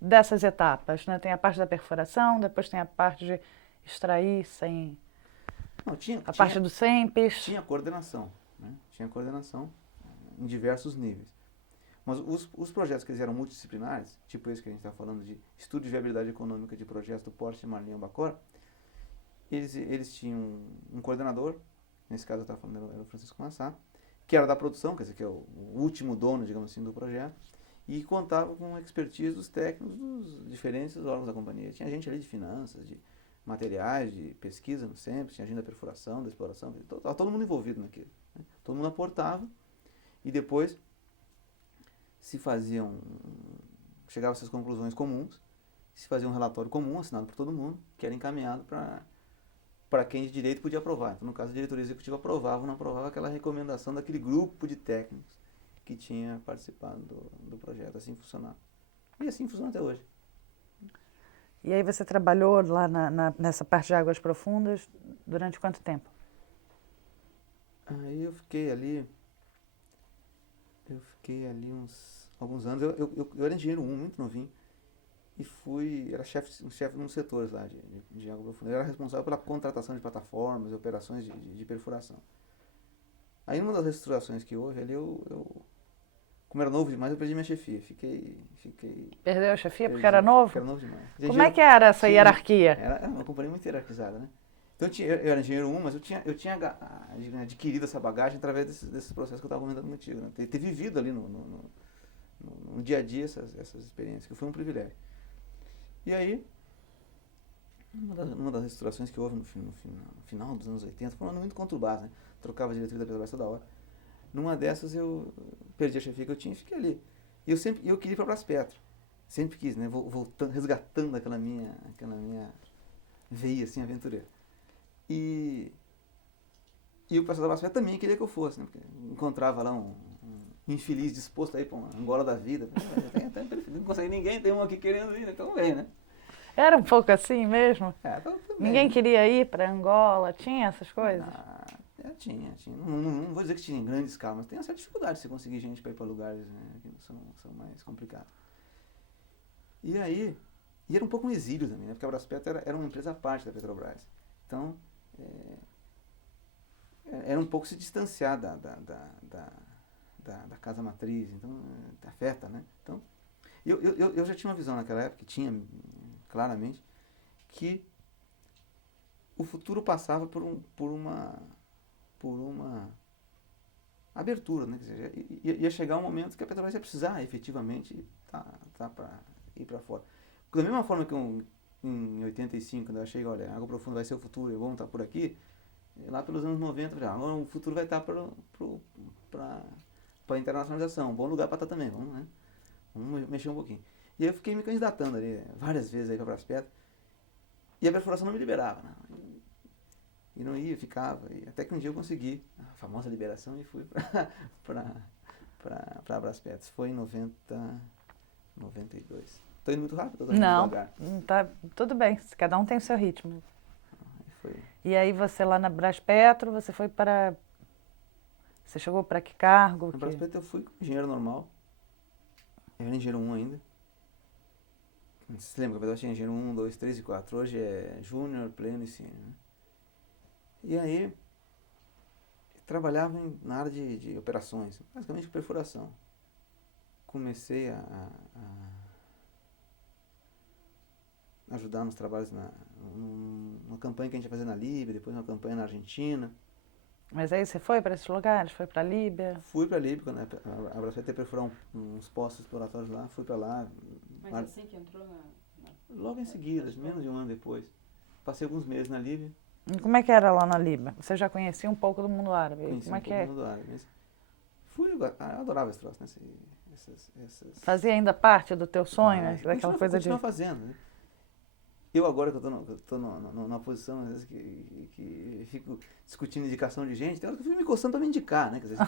dessas etapas, né? Tem a parte da perfuração, depois tem a parte de extrair sem... Não, parte do SEMPES. Tinha coordenação, né? Tinha coordenação em diversos níveis. Mas os projetos que eles eram multidisciplinares, tipo esse que a gente está falando de estudo de viabilidade econômica de projetos do Porto de Marlim Albacora, eles tinham um coordenador, nesse caso eu estava falando, era o Francisco Massá, que era da produção, quer dizer, que é o último dono, digamos assim, do projeto, e contava com a expertise dos técnicos dos diferentes órgãos da companhia. Tinha gente ali de finanças, de materiais, de pesquisa no SEMPES, tinha gente da perfuração, da exploração, estava todo mundo envolvido naquilo, né? Todo mundo aportava e depois chegava a essas conclusões comuns, se fazia um relatório comum, assinado por todo mundo, que era encaminhado para quem de direito podia aprovar. Então, no caso, a diretoria executiva aprovava ou não aprovava aquela recomendação daquele grupo de técnicos que tinha participado do projeto. Assim funcionava. E assim funciona até hoje. E aí você trabalhou lá nessa parte de águas profundas durante quanto tempo? Aí eu fiquei ali alguns anos. Eu era engenheiro 1, muito novinho. E era chefe de um setores lá de água profunda. Eu era responsável pela contratação de plataformas e operações de perfuração. Aí numa das reestruturações que houve ali, como era novo demais, eu perdi minha chefia. Perdeu a chefia porque era novo? Porque era novo demais. Como é que era essa hierarquia? Era uma companhia muito hierarquizada, né? Então eu era engenheiro 1, mas eu tinha adquirido essa bagagem através desses processos que eu estava comentando contigo, né? Ter vivido ali no dia a dia essas experiências, que foi um privilégio. E aí, uma das reestruturações que houve no final dos anos 80, foi um ano muito conturbado, né? Trocava a diretoria da Petrobras toda hora. Numa dessas eu perdi a chefia que eu tinha e fiquei ali. E eu queria ir para Braspetra. Sempre quis, né? Voltando, resgatando aquela minha veia assim, aventureira. E o pessoal da Braspetra também queria que eu fosse, né? Porque encontrava lá um infeliz disposto a ir para uma Angola da vida. Não consegue ninguém, tem um aqui querendo ir, né? Então vem, né? Era um pouco assim mesmo? Então, ninguém queria ir para Angola, tinha essas coisas? Tinha. Não vou dizer que tinha em grande escala, mas tem uma certa dificuldade de você conseguir gente para ir para lugares, né, que são mais complicados. E aí, era um pouco um exílio também, né? Porque a Braspetra era uma empresa à parte da Petrobras. Então, era um pouco se distanciar da casa matriz, então afeta, né? Então, eu já tinha uma visão naquela época, que tinha claramente, que o futuro passava por uma abertura, né? Quer dizer, ia chegar um momento que a Petrobras ia precisar efetivamente tá para ir para fora. Da mesma forma que em 85, quando eu achei, olha, a água profunda vai ser o futuro, é bom estar por aqui, lá pelos anos 90, já, agora o futuro vai estar para a internacionalização, um bom lugar para estar também, vamos mexer um pouquinho. E aí eu fiquei me candidatando ali várias vezes aí para Braspetra, e a perfuração não me liberava, né? E não ia, ficava, e até que um dia eu consegui a famosa liberação e fui para para Braspeto. Foi em 92. Estou indo muito rápido, estou indo Não, devagar. tá, tudo bem, cada um tem o seu ritmo. Foi. E aí você lá na Braspetro, você foi para... Você chegou para que cargo? Na Braspeto eu fui como engenheiro normal. Eu era engenheiro 1 ainda. Você lembra que eu tinha engenheiro 1, 2, 3 e 4. Hoje é júnior, pleno e sênior. Né? E aí, trabalhava na área de operações, basicamente perfuração. Comecei a ajudar nos trabalhos numa campanha que a gente ia fazer na Líbia, depois uma campanha na Argentina. Mas aí você foi para esses lugares? Foi para a Líbia? Fui para a Líbia, quando a Braspeto ia perfurar uns postos exploratórios lá, fui para lá. Mas assim que entrou Logo em seguida, menos de um ano depois. Passei alguns meses na Líbia. E como é que era lá na Líbia? Você já conhecia um pouco do mundo árabe? Conheci Como é um que pouco é? do mundo árabe. Mas eu adorava esse troço, né? Essas... Fazia ainda parte do teu sonho? Daquela coisa de... Continua fazendo, né? Eu agora que eu estou numa posição, às vezes, que fico discutindo indicação de gente, tem hora que eu fico me coçando para me indicar, né? Quer dizer,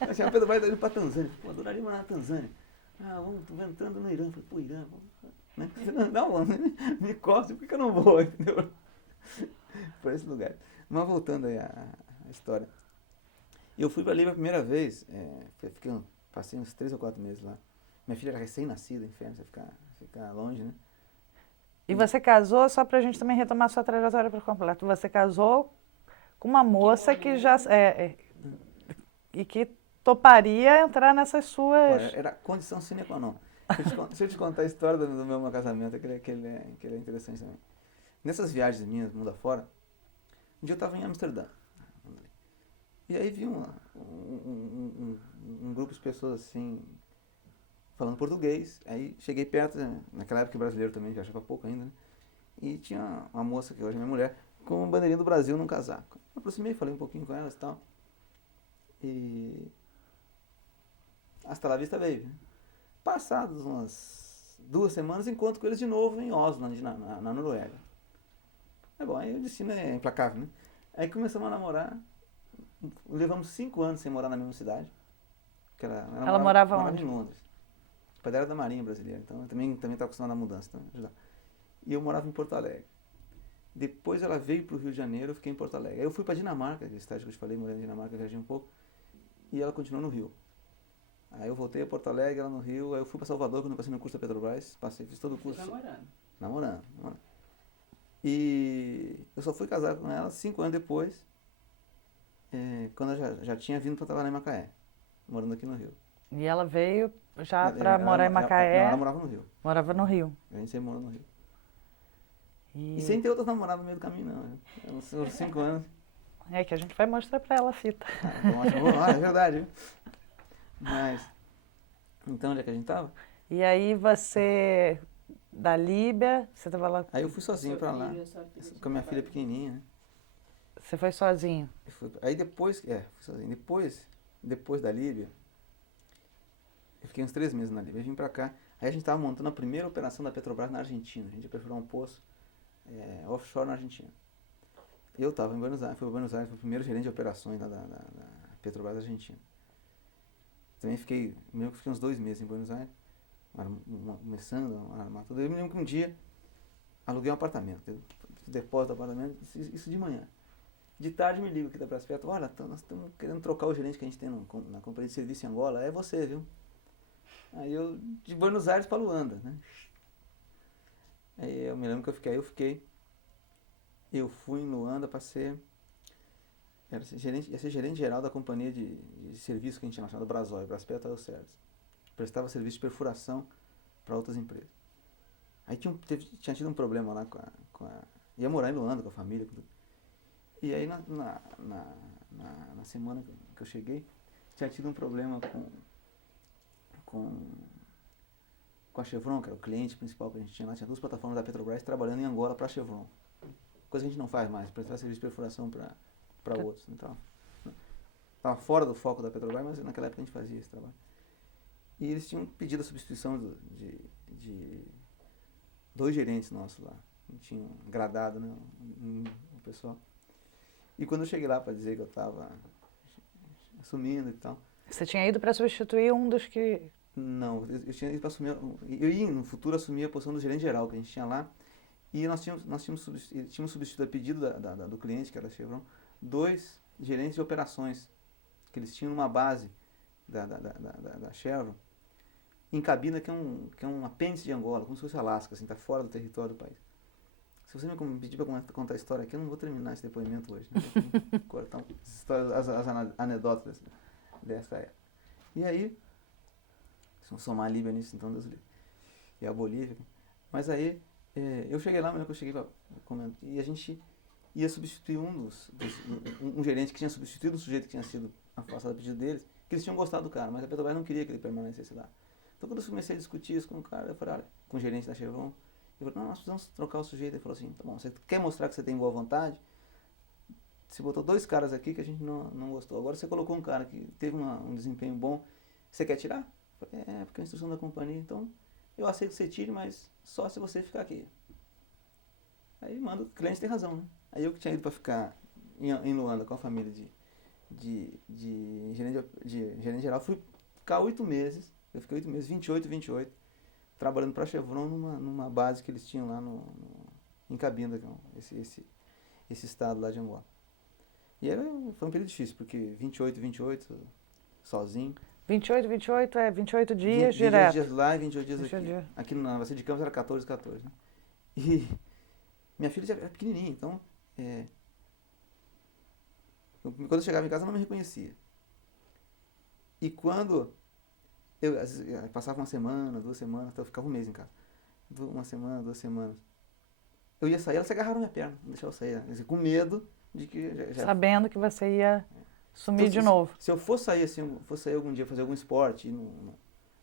assim, a Pedro vai indo para Tanzânia. Pô, adoraria morar na Tanzânia. Tô entrando no Irã. Falei, pô, Irã, né? Não, me coça, por que eu não vou, entendeu? Para esse lugar. Mas voltando aí à história. Eu fui para a Líbia a primeira vez, passei uns 3 ou 4 meses lá. Minha filha era recém-nascida, inferno, você ficar longe, né? E você casou, só para a gente também retomar a sua trajetória por completo, você casou com uma moça que já... e que toparia entrar nessas suas... Olha, era condição sine qua non. Deixa eu te contar a história do meu casamento, que ele é interessante também. Nessas viagens minhas, mundo afora, um dia eu estava em Amsterdã. E aí vi um grupo de pessoas assim, falando português. Aí cheguei perto, naquela época brasileiro também, que eu achava pouco ainda, né? E tinha uma moça, que hoje é minha mulher, com uma bandeirinha do Brasil num casaco. Eu aproximei, falei um pouquinho com elas e tal. E... hasta la vista, baby. Passadas umas 2 semanas, encontro com eles de novo em Oslo, na Noruega. É bom, aí o destino é implacável, né? Aí começamos a namorar. Levamos 5 anos sem morar na mesma cidade. Ela morava onde? Em Londres. O pai dela era da Marinha Brasileira, então eu também estava acostumado à mudança, então ajudar. E eu morava em Porto Alegre. Depois ela veio para o Rio de Janeiro, eu fiquei em Porto Alegre. Aí eu fui para Dinamarca, esse estágio que eu te falei, morei na Dinamarca, viajei um pouco. E ela continuou no Rio. Aí eu voltei a Porto Alegre, ela no Rio. Aí eu fui para Salvador, quando eu passei no curso da Petrobras. Fiz todo o curso. Namorando. E eu só fui casar com ela 5 anos depois, quando eu já tinha vindo para trabalhar em Macaé, morando aqui no Rio. E ela veio já para morar em Macaé? Ela morava no Rio. Morava no Rio. A gente sempre morou no Rio. E sem ter outras namoradas no meio do caminho, não. Né? Uns 5 anos. É que a gente vai mostrar para ela a fita. É verdade. Viu? Mas, então, onde é que a gente tava? E aí você, da Líbia, você estava lá... Aí eu fui sozinho para lá, com a minha filha pequenininha, né? Você foi sozinho? Aí depois, fui sozinho. Depois da Líbia, eu fiquei uns 3 meses na Líbia, eu vim para cá. Aí a gente estava montando a primeira operação da Petrobras na Argentina. A gente ia perfurar um poço offshore na Argentina. Eu estava em Buenos Aires, fui o primeiro gerente de operações da Petrobras Argentina. Também fiquei uns 2 meses em Buenos Aires, começando a armar tudo. Eu me lembro que um dia aluguei um apartamento, depósito do apartamento, isso de manhã. De tarde me ligo aqui da Braspeto, olha, nós estamos querendo trocar o gerente que a gente tem na companhia de serviço em Angola, é você, viu? Aí eu, de Buenos Aires para Luanda, né? Aí eu me lembro que eu fiquei. Eu fui em Luanda para ser... ia ser gerente geral da companhia de serviço que a gente tinha chamado Brasói, Braspeto Oil Service. Prestava serviço de perfuração para outras empresas. Aí tinha tido um problema lá ia morar em Luanda com a família. E aí na semana que eu cheguei, tinha tido um problema com a Chevron, que era o cliente principal que a gente tinha lá. Tinha 2 plataformas da Petrobras trabalhando em Angola para a Chevron. Coisa que a gente não faz mais, prestar serviço de perfuração para outros. Então, estava fora do foco da Petrobras, mas naquela época a gente fazia esse trabalho. E eles tinham pedido a substituição de 2 gerentes nossos lá. Tinham agradado, né, o pessoal. E quando eu cheguei lá para dizer que eu estava assumindo e tal... Você tinha ido para substituir um dos que... Não, eu tinha ido para assumir, eu ia no futuro assumir a posição do gerente geral que a gente tinha lá, e tínhamos substituído a pedido do cliente, que era a Chevron, 2 gerentes de operações, que eles tinham numa base da Chevron, em Cabinda, que é um apêndice de Angola, como se fosse Alasca, assim, está fora do território do país. Se você me pedir para contar a história aqui, eu não vou terminar esse depoimento hoje. Né? Cortar as anedotas dessa época. E aí, se não somar a Líbia nisso, então Deus livre. E a Bolívia. Mas aí, eu cheguei lá, mas eu cheguei e a gente ia substituir um gerente que tinha substituído um sujeito que tinha sido afastado a pedido deles, que eles tinham gostado do cara, mas a Petrobras não queria que ele permanecesse lá. Então quando eu comecei a discutir isso com o cara, eu falei, olha, com o gerente da Chevron, eu falei, não, nós precisamos trocar o sujeito. Ele falou assim, tá bom, você quer mostrar que você tem boa vontade? Você botou 2 caras aqui que a gente não gostou. Agora você colocou um cara que teve um desempenho bom, você quer tirar? Eu falei, porque é a instrução da companhia, então eu aceito que você tire, mas só se você ficar aqui. Aí manda, o cliente tem razão, né? Aí eu que tinha ido para ficar em Luanda com a família de gerente geral, fui ficar 8 meses, eu fiquei 8 meses, 28, trabalhando para a Chevron numa base que eles tinham lá em Cabinda, que é esse estado lá de Angola. E foi um período difícil, porque 28, sozinho. 28 é 28 dias direto. 28 dias lá e 28 dias 28 aqui. dias. Aqui na Bacia de Campos era 14, né? E minha filha já era pequenininha, então quando eu chegava em casa eu não me reconhecia. E quando eu passava uma semana, 2 semanas, até eu ficava um mês em casa. Uma semana, 2 semanas. Eu ia sair, ela se agarrava na minha perna, não deixava eu sair. Assim, com medo de que Sabendo que você ia sumir então, de novo. Se eu fosse sair assim, algum dia fazer algum esporte,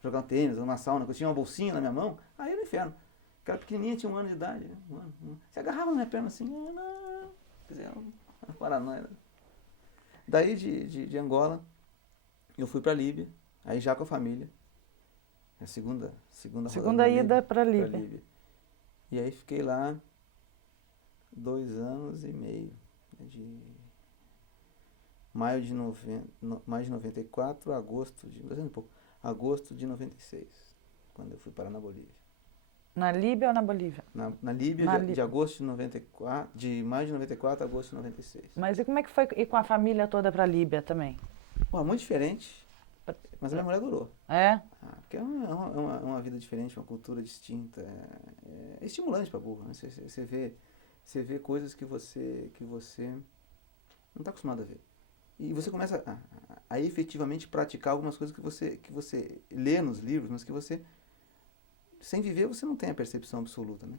jogar um tênis, numa sauna, que eu tinha uma bolsinha na minha mão, aí era o inferno. Aquela pequenininha tinha 1 ano de idade, né? Se agarrava na minha perna assim, não. Quer dizer, uma paranoia. Daí de Angola, eu fui pra Líbia, aí já com a família. A segunda ida para Líbia. E aí fiquei lá 2 anos e meio. De maio de 94 a agosto de 96, quando eu fui parar na Bolívia. Na Líbia ou na Bolívia? Na Líbia, de agosto de 94, de maio de 94 a agosto de 96. Mas e como é que foi ir com a família toda para a Líbia também? Muito diferente, mas a minha mulher adorou. É? Porque é uma vida diferente, uma cultura distinta. É estimulante para burro, né? Você vê coisas que você não está acostumado a ver. E você começa a efetivamente praticar algumas coisas que você lê nos livros, mas que você, sem viver, você não tem a percepção absoluta, né?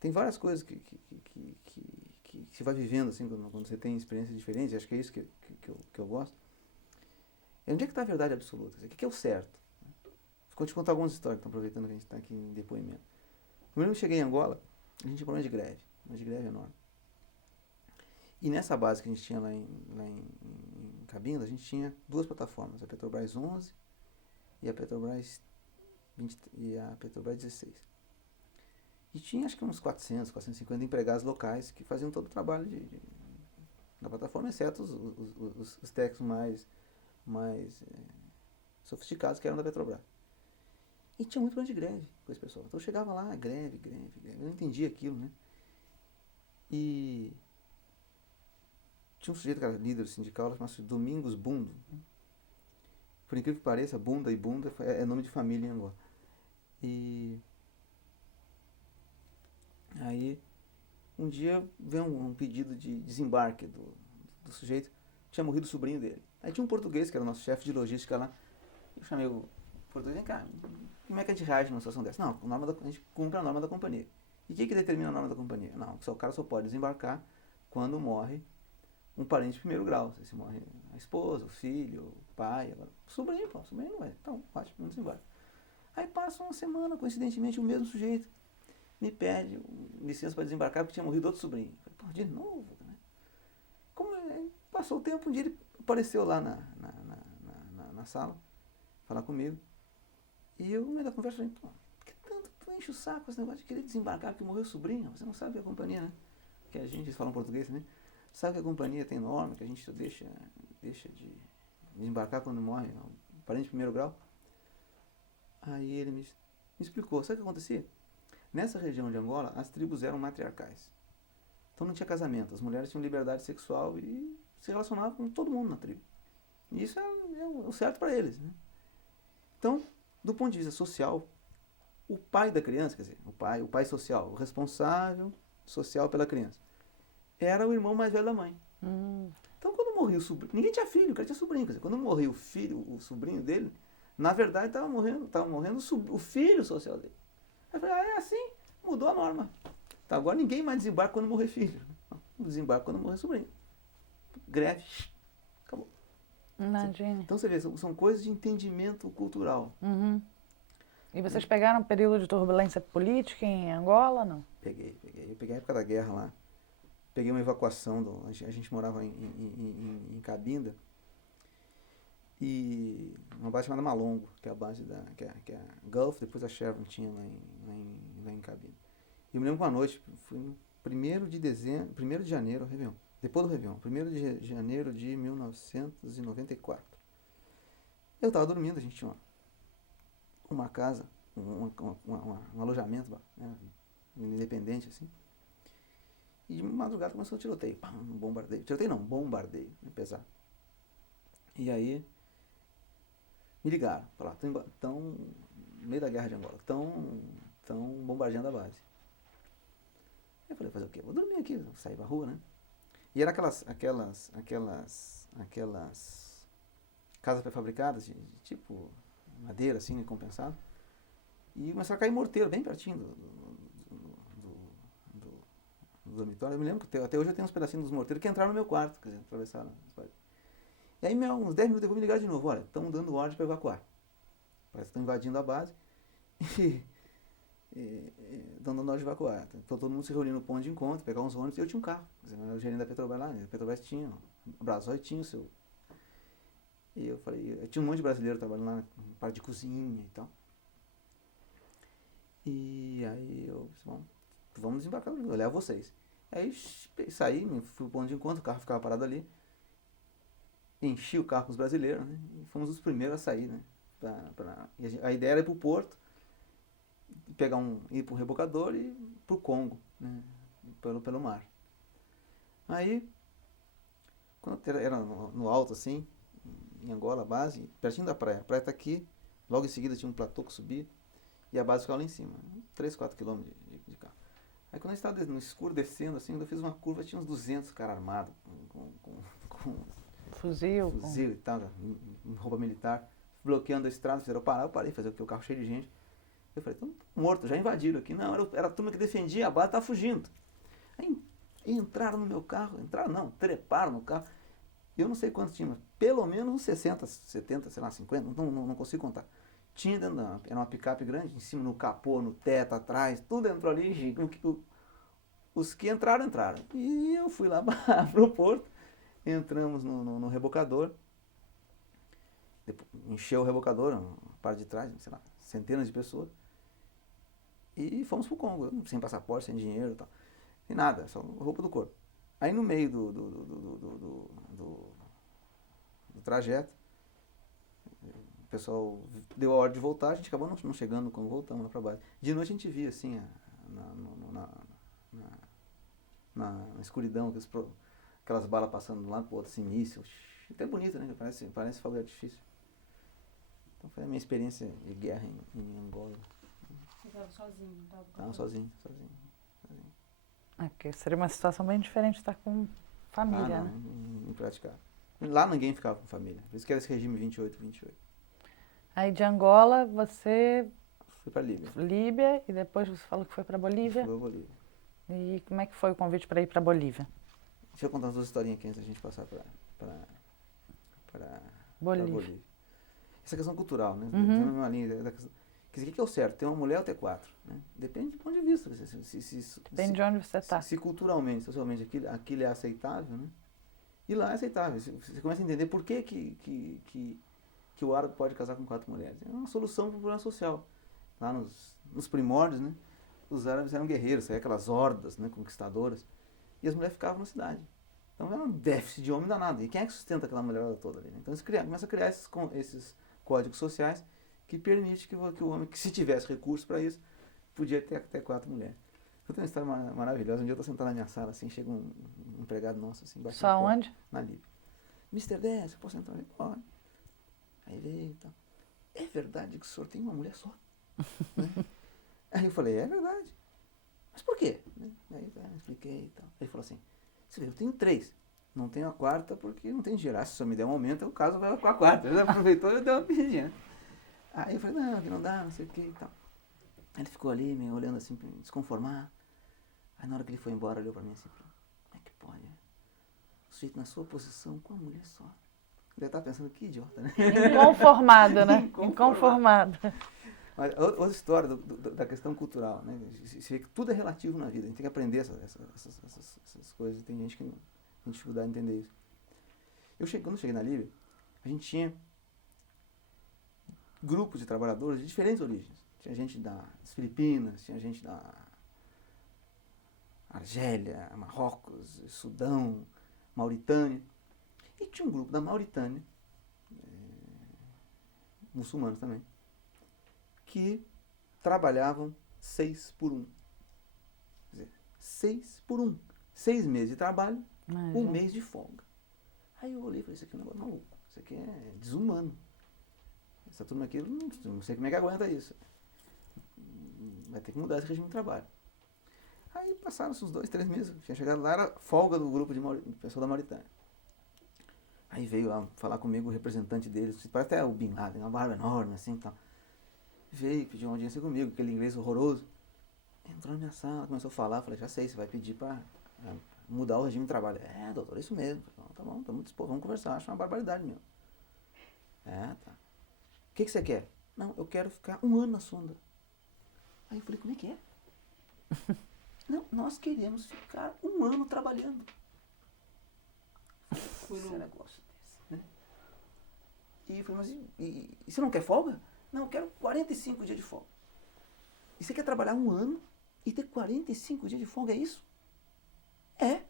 Tem várias coisas que você vai vivendo assim, quando você tem experiências diferentes, acho que é isso que eu gosto. Onde é que está a verdade absoluta? O que é o certo? Vou te contar algumas histórias, então, aproveitando que a gente está aqui em depoimento. Primeiro eu cheguei em Angola, a gente tinha problema de greve, uma de greve enorme. E nessa base que a gente tinha lá em Cabinda, a gente tinha 2 plataformas, a Petrobras 11 e a Petrobras 16. E tinha acho que uns 450 empregados locais que faziam todo o trabalho da plataforma, exceto os técnicos mais sofisticados que eram da Petrobras. E tinha muito problema de greve com esse pessoal. Então eu chegava lá, greve. Eu não entendia aquilo, né? E tinha um sujeito que era líder sindical, chamado Domingos Bundo. Por incrível que pareça, Bunda é nome de família em Angola. E aí, um dia veio um pedido de desembarque do sujeito. Tinha morrido o sobrinho dele. Aí tinha um português, que era o nosso chefe de logística lá. Eu chamei o português, vem cá, como é que a gente reage numa situação dessa? Não, a gente cumpre a norma da companhia. E o que determina a norma da companhia? Não, o cara só pode desembarcar quando morre um parente de primeiro grau. Se morre a esposa, o filho, o pai, agora, o sobrinho não vai. Então, ótimo, não desembarca. Aí passa uma semana, coincidentemente, o mesmo sujeito me pede licença para desembarcar porque tinha morrido outro sobrinho. Eu falei, de novo? Né? Passou o tempo, um dia ele apareceu lá na sala, falar comigo. E eu, no meio da conversa, falei, por que tanto tu enche o saco esse negócio de querer desembarcar porque morreu o sobrinho? Você não sabe que a companhia, né? Que eles falam português também. Sabe que a companhia tem norma, que a gente deixa de desembarcar quando morre, um parente de primeiro grau. Aí ele me explicou, sabe o que acontecia? Nessa região de Angola, as tribos eram matriarcais. Então não tinha casamento, as mulheres tinham liberdade sexual e se relacionavam com todo mundo na tribo. E isso é o certo para eles, né? Então, do ponto de vista social, o pai da criança, quer dizer, o pai social, o responsável social pela criança, era o irmão mais velho da mãe. Então, quando morria o sobrinho, ninguém tinha filho, o cara tinha sobrinho, quer dizer, quando morria o sobrinho dele, na verdade estava morrendo o filho social dele. Aí eu falei, é assim, mudou a norma. Tá, agora ninguém mais desembarca quando morrer filho. Desembarca quando morrer sobrinho. Greve. Acabou. Imagine. Então você vê, são coisas de entendimento cultural. E vocês pegaram um período de turbulência política em Angola, não? Peguei. Eu peguei a época da guerra lá. Peguei uma evacuação, a gente morava em Cabinda. E uma base chamada Malongo, que é a base que é a Gulf, depois a Chevron tinha lá em Cabinda. E eu me lembro que uma noite, foi no 1º de janeiro, Réveillon, depois do Réveillon, 1º de janeiro de 1994. Eu estava dormindo, a gente tinha uma casa, um alojamento, né, independente assim. E de madrugada começou o tiroteio, pá, um bombardeio. Tiroteio não, bombardeio, né, pesado. E aí me ligaram, falaram, estão no meio da guerra de Angola, estão bombardeando a base. Eu falei, fazer o quê? Vou dormir aqui, vou sair pra rua, né? E era aquelas casas pré-fabricadas, de tipo madeira, assim, né, compensado. E começaram a cair morteiro bem pertinho do dormitório. Eu me lembro que até hoje eu tenho uns pedacinhos dos morteiros que entraram no meu quarto, quer dizer, atravessaram as paredes. E aí, uns 10 minutos depois me ligaram de novo, olha, estão dando ordem para evacuar. Parece que estão invadindo a base e estão dando ordem de evacuar. Então todo mundo se reuniu no ponto de encontro, pegar uns ônibus, e eu tinha um carro. Quer dizer, eu era o gerente da Petrobras lá, a Petrobras tinha, a Brasói tinha o seu. E eu falei, eu tinha um monte de brasileiro trabalhando lá, na parte de cozinha e tal. E aí eu disse, bom, vamos desembarcar, eu levo vocês. Aí saí, fui pro ponto de encontro, o carro ficava parado ali. Enchi o carro com os brasileiros, né? E fomos os primeiros a sair, né? E a ideia era ir pro porto, ir pro rebocador e pro Congo, né? Pelo mar. Aí, quando era no alto, assim, em Angola, a base, pertinho da praia. A praia tá aqui, logo em seguida tinha um platô que subia, e a base ficava lá em cima, 3, 4 quilômetros de carro. Aí quando a gente estava no escuro, descendo, assim, quando eu fiz uma curva, tinha uns 200 caras armados, com Fuzil e tal, em roupa militar, bloqueando a estrada, fizeram parar, eu parei, fazer o carro cheio de gente. Eu falei, estão mortos, já invadiram aqui. Não, era a turma que defendia, a base estava fugindo. Aí entraram no meu carro, treparam no carro. Eu não sei quantos tinha, mas pelo menos uns 60, 70, sei lá, 50, não consigo contar. Tinha dentro era uma picape grande, em cima, no capô, no teto, atrás, tudo entrou ali, gente. Os que entraram. E eu fui lá para o porto. Entramos no rebocador, encheu o rebocador, a parte de trás, sei lá, centenas de pessoas, e fomos pro Congo, sem passaporte, sem dinheiro e tal, sem nada, só roupa do corpo. Aí no meio do trajeto, o pessoal deu a ordem de voltar, a gente acabou não chegando quando voltamos lá pra base. De noite a gente via assim, na escuridão, aquelas balas passando de um lado pro outro, assim, míssil. Até bonito, né? Parece fogo de artifício. Então foi a minha experiência de guerra em Angola. Você estava sozinho? Estava sozinho. Porque seria uma situação bem diferente de estar com família, né? Impraticável. Lá ninguém ficava com família. Por isso que era esse regime 28-28. Aí de Angola você... Fui para Líbia. Líbia, e depois você falou que foi para Bolívia. Fui para Bolívia. E como é que foi o convite para ir para Bolívia? Deixa eu contar umas duas historinhas aqui antes da gente passar para Bolívia. Essa questão cultural, né? Uhum. Tem uma linha da questão. Quer dizer, o que é o certo? Ter uma mulher ou ter 4? Né? Depende do ponto de vista. Depende de onde você está. Se culturalmente, socialmente, aquilo é aceitável, né? E lá é aceitável. Você começa a entender por que o árabe pode casar com 4 mulheres. É uma solução para um problema social. Lá nos primórdios, né? Os árabes eram guerreiros, saíam aquelas hordas, né, conquistadoras. E as mulheres ficavam na cidade. Então é um déficit de homem danado. E quem é que sustenta aquela mulherada toda ali? Né? Então eles começam a criar esses códigos sociais que permitem que o homem, que se tivesse recurso para isso, podia ter até 4 mulheres. Eu tenho uma história maravilhosa. Um dia eu estou sentado na minha sala, assim, chega um empregado nosso, assim, batendo Só onde? na Líbia. Mr. Dess, eu posso entrar? Ele pode. Aí veio e tal. É verdade que o senhor tem uma mulher só? Né? Aí eu falei, é verdade. Mas por quê? Aí eu expliquei e tal. Aí ele falou assim, você vê, eu tenho 3. Não tenho a 4ª porque não tem dinheiro. Se o senhor me der um aumento, o caso vai com a 4ª. Ele aproveitou e deu uma pedidinha. Aí eu falei, não, que não dá, não sei o que e tal. Aí ele ficou ali, meio olhando assim, desconformado. Aí na hora que ele foi embora, olhou pra mim assim, como é que pode, né? O sujeito na sua posição com a mulher só. Ele estar pensando, que idiota, né? Inconformada, né? Inconformada. Mas outra história da questão cultural, né? Você vê que tudo é relativo na vida. A gente tem que aprender essas coisas. Tem gente que não tem dificuldade de entender isso. Quando eu cheguei na Líbia, a gente tinha grupos de trabalhadores de diferentes origens. Tinha gente das Filipinas, tinha gente da Argélia, Marrocos, Sudão, Mauritânia. E tinha um grupo da Mauritânia, muçulmanos também, que trabalhavam 6 por 1. Quer dizer, 6 por 1. 6 meses de trabalho, 1 mês de folga. Aí eu olhei e falei, isso aqui é um negócio maluco, isso aqui é desumano. Essa turma aqui, eu não sei como é que aguenta isso. Vai ter que mudar esse regime de trabalho. Aí passaram-se uns 2, 3 meses, tinha chegado lá, era folga do grupo de pessoal da Mauritânia. Aí veio lá falar comigo o representante deles, parece até o Bin Laden, uma barba enorme assim e tal. Veio, pediu uma audiência comigo, aquele inglês horroroso. Entrou na minha sala, começou a falar, falei, já sei, você vai pedir para mudar o regime de trabalho. É, doutor, é isso mesmo. Falei, tá bom, estamos dispostos, vamos conversar, acho uma barbaridade mesmo. É, tá. O que você quer? Não, eu quero ficar 1 ano na sonda. Aí eu falei, como é que é? Não, nós queremos ficar 1 ano trabalhando. Esse negócio desse, né? E eu falei, mas e você não quer folga? Não, eu quero 45 dias de folga. E você quer trabalhar 1 ano e ter 45 dias de folga, é isso? É.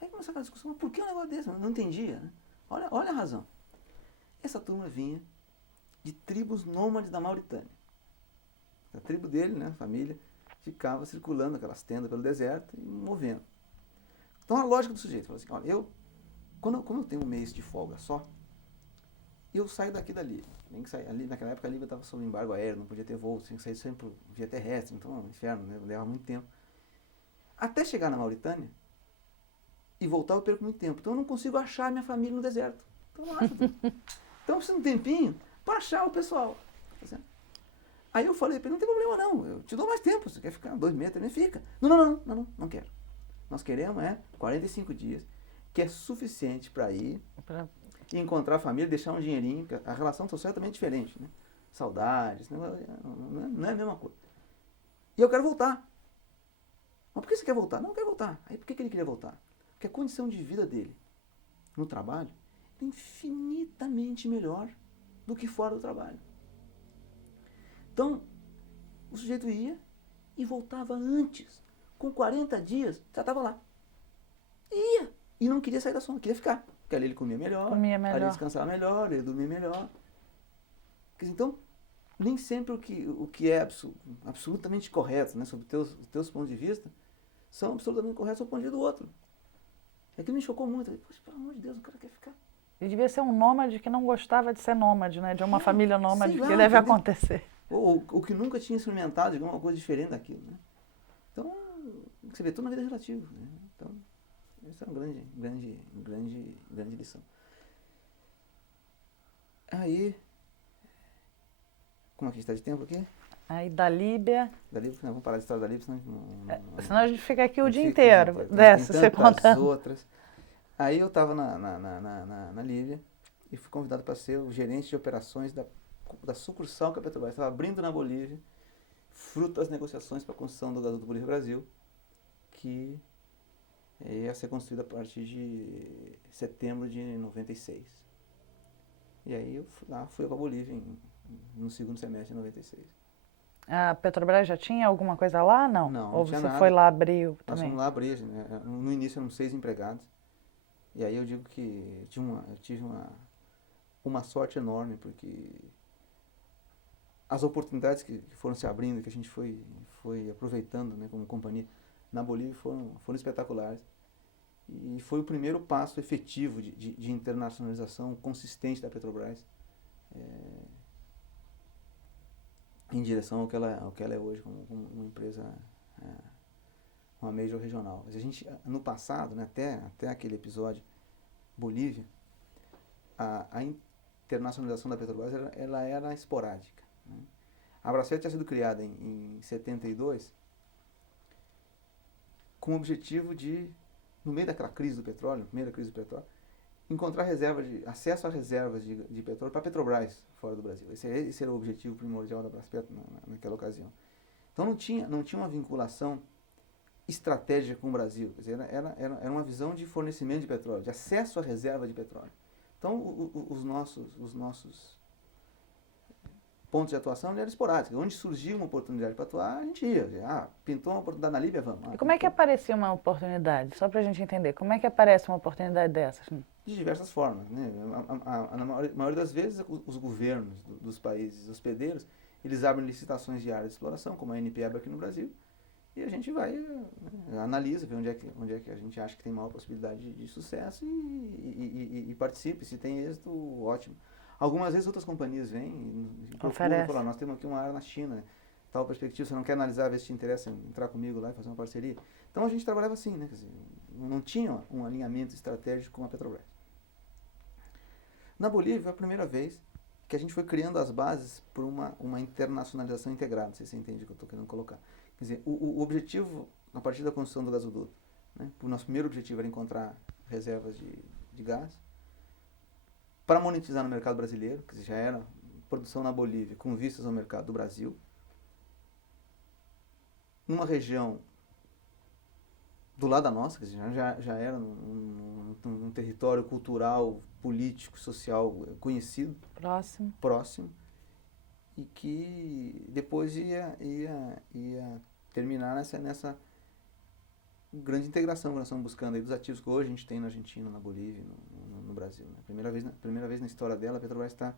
Aí começou aquela discussão, mas por que um negócio desse? Eu não entendia, né? Olha a razão. Essa turma vinha de tribos nômades da Mauritânia. A tribo dele, né, a família, ficava circulando aquelas tendas pelo deserto e movendo. Então a lógica do sujeito, falou assim, olha, como eu tenho 1 mês de folga só, eu saio daqui da Líbia. Nem que sair, ali, naquela época a Líbia estava sob embargo aéreo, não podia ter voo, tinha que sair sempre por via terrestre, então é um inferno, né, leva muito tempo. Até chegar na Mauritânia e voltar eu perco muito tempo, então eu não consigo achar minha família no deserto. Então eu acho. Então eu preciso de um tempinho para achar o pessoal. Tá certo? Aí eu falei para ele, não tem problema não, eu te dou mais tempo, você quer ficar 2 meses, também fica. Não quero. Nós queremos 45 dias, que é suficiente para ir e encontrar a família, deixar um dinheirinho, porque a relação social é também diferente, né? Saudades, não é a mesma coisa. E eu quero voltar. Mas por que você quer voltar? Não, eu quero voltar. Aí por que ele queria voltar? Porque a condição de vida dele no trabalho é infinitamente melhor do que fora do trabalho. Então, o sujeito ia e voltava antes. Com 40 dias, já estava lá. Ia. E não queria sair da sonda, queria ficar. Porque ali ele comia melhor, ali ele descansava melhor, ele dormia melhor. Então, nem sempre o que é absolutamente correto, né, sob os teus pontos de vista, são absolutamente corretos sob o ponto de vista do outro. É que me chocou muito. Eu falei, poxa, pelo amor de Deus, o cara quer ficar. Ele devia ser um nômade que não gostava de ser nômade, né? De uma família nômade, lá, que deve acontecer. Ou que nunca tinha experimentado de alguma coisa diferente daquilo, né? Então, você vê, tudo na vida é relativo, né? Então, essa é uma grande lição. Aí, como é que a gente está de tempo aqui? Aí da Líbia... Vamos parar de história da Líbia, senão senão a gente fica aqui o dia inteiro, você contando. Outras. Aí eu estava na Líbia e fui convidado para ser o gerente de operações da sucursal que a Petrobras estava abrindo na Bolívia, fruto das negociações para a construção do gasoduto Bolívia Brasil, que ia ser construída a partir de setembro de 96. E aí eu fui para a Bolívia no segundo semestre de 96. A Petrobras já tinha alguma coisa lá, não? Não Ou tinha você nada. foi lá abrir Nós também? fomos lá abrir, né? No início eram 6 empregados. E aí eu digo que eu tive uma sorte enorme, porque as oportunidades que foram se abrindo, que a gente foi aproveitando, né, como companhia na Bolívia foram espetaculares. E foi o primeiro passo efetivo de internacionalização consistente da Petrobras em direção ao que ela é hoje, como uma empresa, uma major regional. Mas a gente, no passado, né, até aquele episódio Bolívia, a internacionalização da Petrobras ela era esporádica, né? A Braskem tinha sido criada em 72 com o objetivo de, no meio daquela crise do petróleo, encontrar acesso a reservas de petróleo para a Petrobras fora do Brasil. Esse era o objetivo primordial da Braskem naquela ocasião. Então não tinha uma vinculação estratégica com o Brasil. Quer dizer, era uma visão de fornecimento de petróleo, de acesso à reserva de petróleo. Então os nossos pontos de atuação eram esporádicos. Onde surgia uma oportunidade para atuar, a gente ia. Pintou uma oportunidade na Líbia, vamos. E como é que aparecia uma oportunidade? Só para a gente entender, como é que aparece uma oportunidade dessas? De diversas formas, né? Na maioria das vezes, os governos dos países hospedeiros, eles abrem licitações de áreas de exploração, como a ANP abre aqui no Brasil, e a gente vai, analisa, vê onde é que a gente acha que tem maior possibilidade de sucesso e participe. Se tem êxito, ótimo. Algumas vezes outras companhias vêm e procuram falar, nós temos aqui uma área na China, tal perspectiva, você não quer analisar, ver se te interessa entrar comigo lá e fazer uma parceria? Então a gente trabalhava assim, né? Quer dizer, não tinha um alinhamento estratégico com a Petrobras. Na Bolívia foi a primeira vez que a gente foi criando as bases para uma internacionalização integrada, não sei se você entende o que eu estou querendo colocar. Quer dizer, o objetivo, a partir da construção do gasoduto, né? O nosso primeiro objetivo era encontrar reservas de gás, para monetizar no mercado brasileiro, que já era produção na Bolívia, com vistas ao mercado do Brasil, numa região do lado da nossa, que já era num território cultural, político, social conhecido, próximo, e que depois ia terminar nessa grande integração que nós estamos buscando aí dos ativos que hoje a gente tem na Argentina, na Bolívia, no Brasil. Né? Primeira vez na história dela, a Petrobras está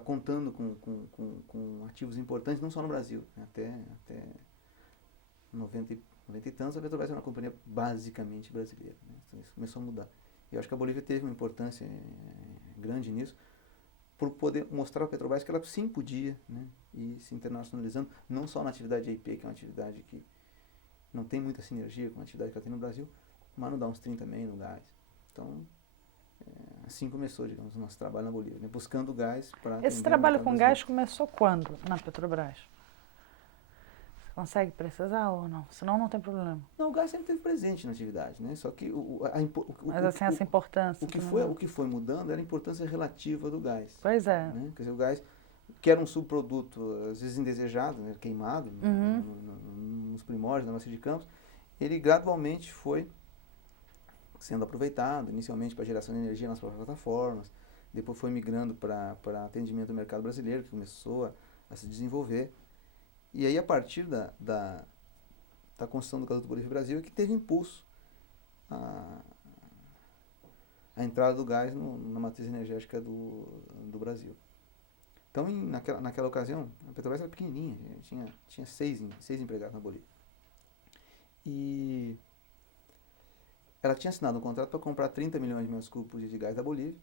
contando com ativos importantes, não só no Brasil. Né? Até 90 e tantos, a Petrobras era uma companhia basicamente brasileira. Né? Então isso começou a mudar. E eu acho que a Bolívia teve uma importância grande nisso, por poder mostrar a Petrobras que ela sim podia, né, ir se internacionalizando, não só na atividade de IP, que é uma atividade que não tem muita sinergia com a atividade que ela tem no Brasil, mas no downstream também, no gás. Então, assim começou, digamos, o nosso trabalho na Bolívia, né, buscando gás para... Esse trabalho com gás começou quando na Petrobras? Você consegue precisar ou não? Senão não tem problema. Não, o gás sempre esteve presente na atividade, né? Só que mas assim, essa importância... O que foi mudando era a importância relativa do gás. Pois é. Né? Quer dizer, o gás, que era um subproduto, às vezes indesejado, né, queimado, nos primórdios da nossa de Campos, ele gradualmente foi sendo aproveitado, inicialmente para geração de energia nas próprias plataformas, depois foi migrando para atendimento do mercado brasileiro, que começou a se desenvolver. E aí, a partir da construção do gasoduto Bolívia Brasil, é que teve impulso a entrada do gás na matriz energética do Brasil. Então, naquela ocasião, a Petrobras era pequenininha, tinha seis empregados na Bolívia. E ela tinha assinado um contrato para comprar 30 milhões de metros cúbicos de gás da Bolívia,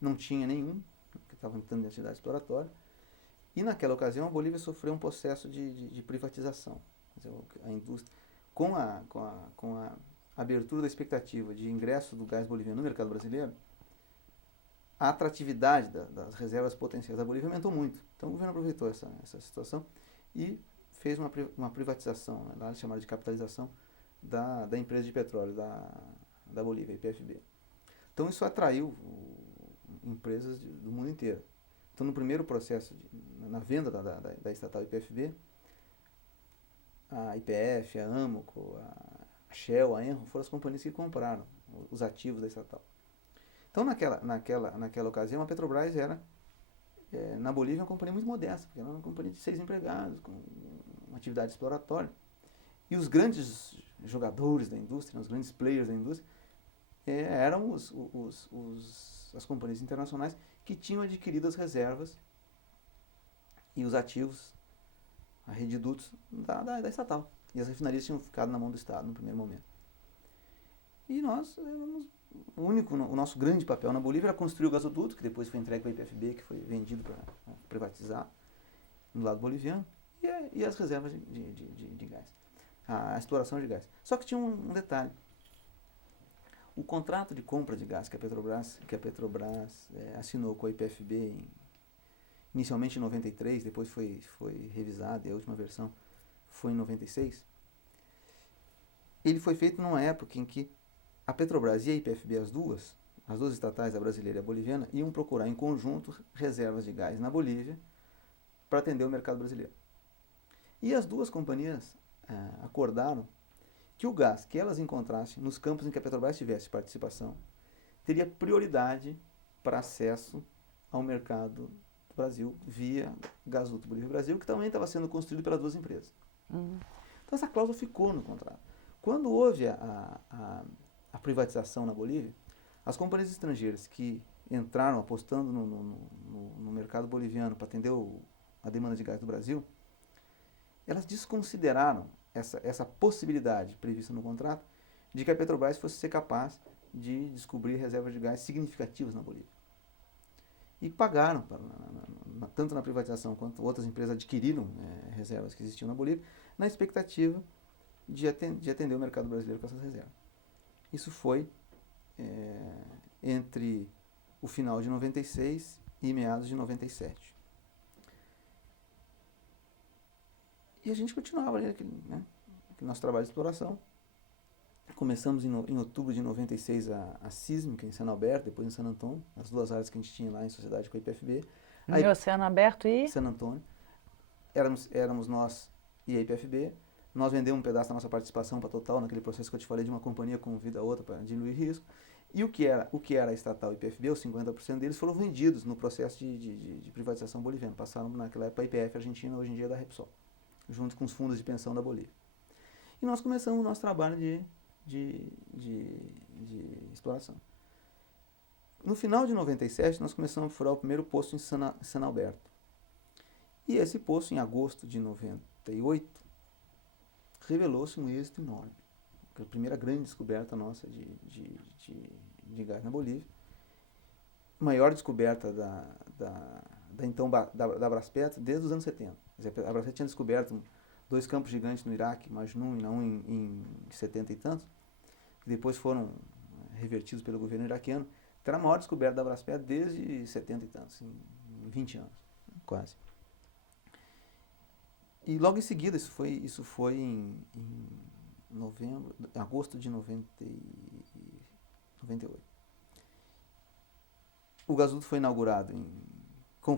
não tinha nenhum, porque estava entrando em atividade exploratória. E naquela ocasião a Bolívia sofreu um processo de privatização. Quer dizer, a indústria, com a abertura da expectativa de ingresso do gás boliviano no mercado brasileiro, a atratividade das reservas potenciais da Bolívia aumentou muito. Então o governo aproveitou essa situação e fez uma privatização, né, lá chamada de capitalização, da empresa de petróleo da Bolívia, a IPFB. Então isso atraiu empresas do mundo inteiro. Então, no primeiro processo, na venda da estatal IPFB, a IPF, a Amoco, a Shell, a Enron foram as companhias que compraram os ativos da estatal. Então, naquela ocasião, a Petrobras era, na Bolívia, uma companhia muito modesta, porque era uma companhia de 6 empregados, com uma atividade exploratória. E os grandes jogadores da indústria, os grandes players da indústria, eram as companhias internacionais que tinham adquirido as reservas e os ativos, a rede de dutos da estatal. E as refinarias tinham ficado na mão do Estado no primeiro momento. E nós éramos o nosso grande papel na Bolívia era construir o gasoduto, que depois foi entregue para a IPFB, que foi vendido para privatizar no lado boliviano, e as reservas de gás, a exploração de gás. Só que tinha um detalhe. O contrato de compra de gás que a Petrobras assinou com a IPFB inicialmente em 93, depois foi revisado, e a última versão foi em 96, ele foi feito numa época em que a Petrobras e a IPFB, as duas estatais, a brasileira e a boliviana, iam procurar em conjunto reservas de gás na Bolívia para atender o mercado brasileiro. E as duas companhias acordaram que o gás que elas encontrassem nos campos em que a Petrobras tivesse participação teria prioridade para acesso ao mercado do Brasil via Gasoduto Bolívia Brasil, que também estava sendo construído pelas duas empresas. Então essa cláusula ficou no contrato. Quando houve a privatização na Bolívia, as companhias estrangeiras que entraram apostando no mercado boliviano para atender a demanda de gás do Brasil, elas desconsideraram essa possibilidade prevista no contrato de que a Petrobras fosse ser capaz de descobrir reservas de gás significativas na Bolívia. E pagaram, tanto na privatização quanto outras empresas adquiriram reservas que existiam na Bolívia, na expectativa de atender o mercado brasileiro com essas reservas. Isso foi entre o final de 96 e meados de 97. E a gente continuava ali aquele nosso trabalho de exploração. Começamos em outubro de 96 a sísmica em San Alberto, depois em San Antônio, as duas áreas que a gente tinha lá em sociedade com a IPFB. Em Oceano Aberto e? San Antônio. Éramos nós e a IPFB. Nós vendemos um pedaço da nossa participação para a Total, naquele processo que eu te falei de uma companhia convida a outra para diluir risco. E o que era a estatal IPFB, os 50% deles foram vendidos no processo de privatização boliviana. Passaram naquela época para a IPF Argentina, hoje em dia é da Repsol, junto com os fundos de pensão da Bolívia. E nós começamos o nosso trabalho de exploração. No final de 97, nós começamos a furar o primeiro poço em San Alberto. E esse poço, em agosto de 98, revelou-se um êxito enorme. A primeira grande descoberta nossa de gás na Bolívia. Maior descoberta da Braspetra desde os anos 70. A Braspetra tinha descoberto 2 campos gigantes no Iraque, Majnun e Naum em 70 e tantos, que depois foram revertidos pelo governo iraquiano. Então era a maior descoberta da Braspetra desde 70 e tantos, em 20 anos, quase. E logo em seguida, isso foi em agosto de 98. O gasoduto foi inaugurado,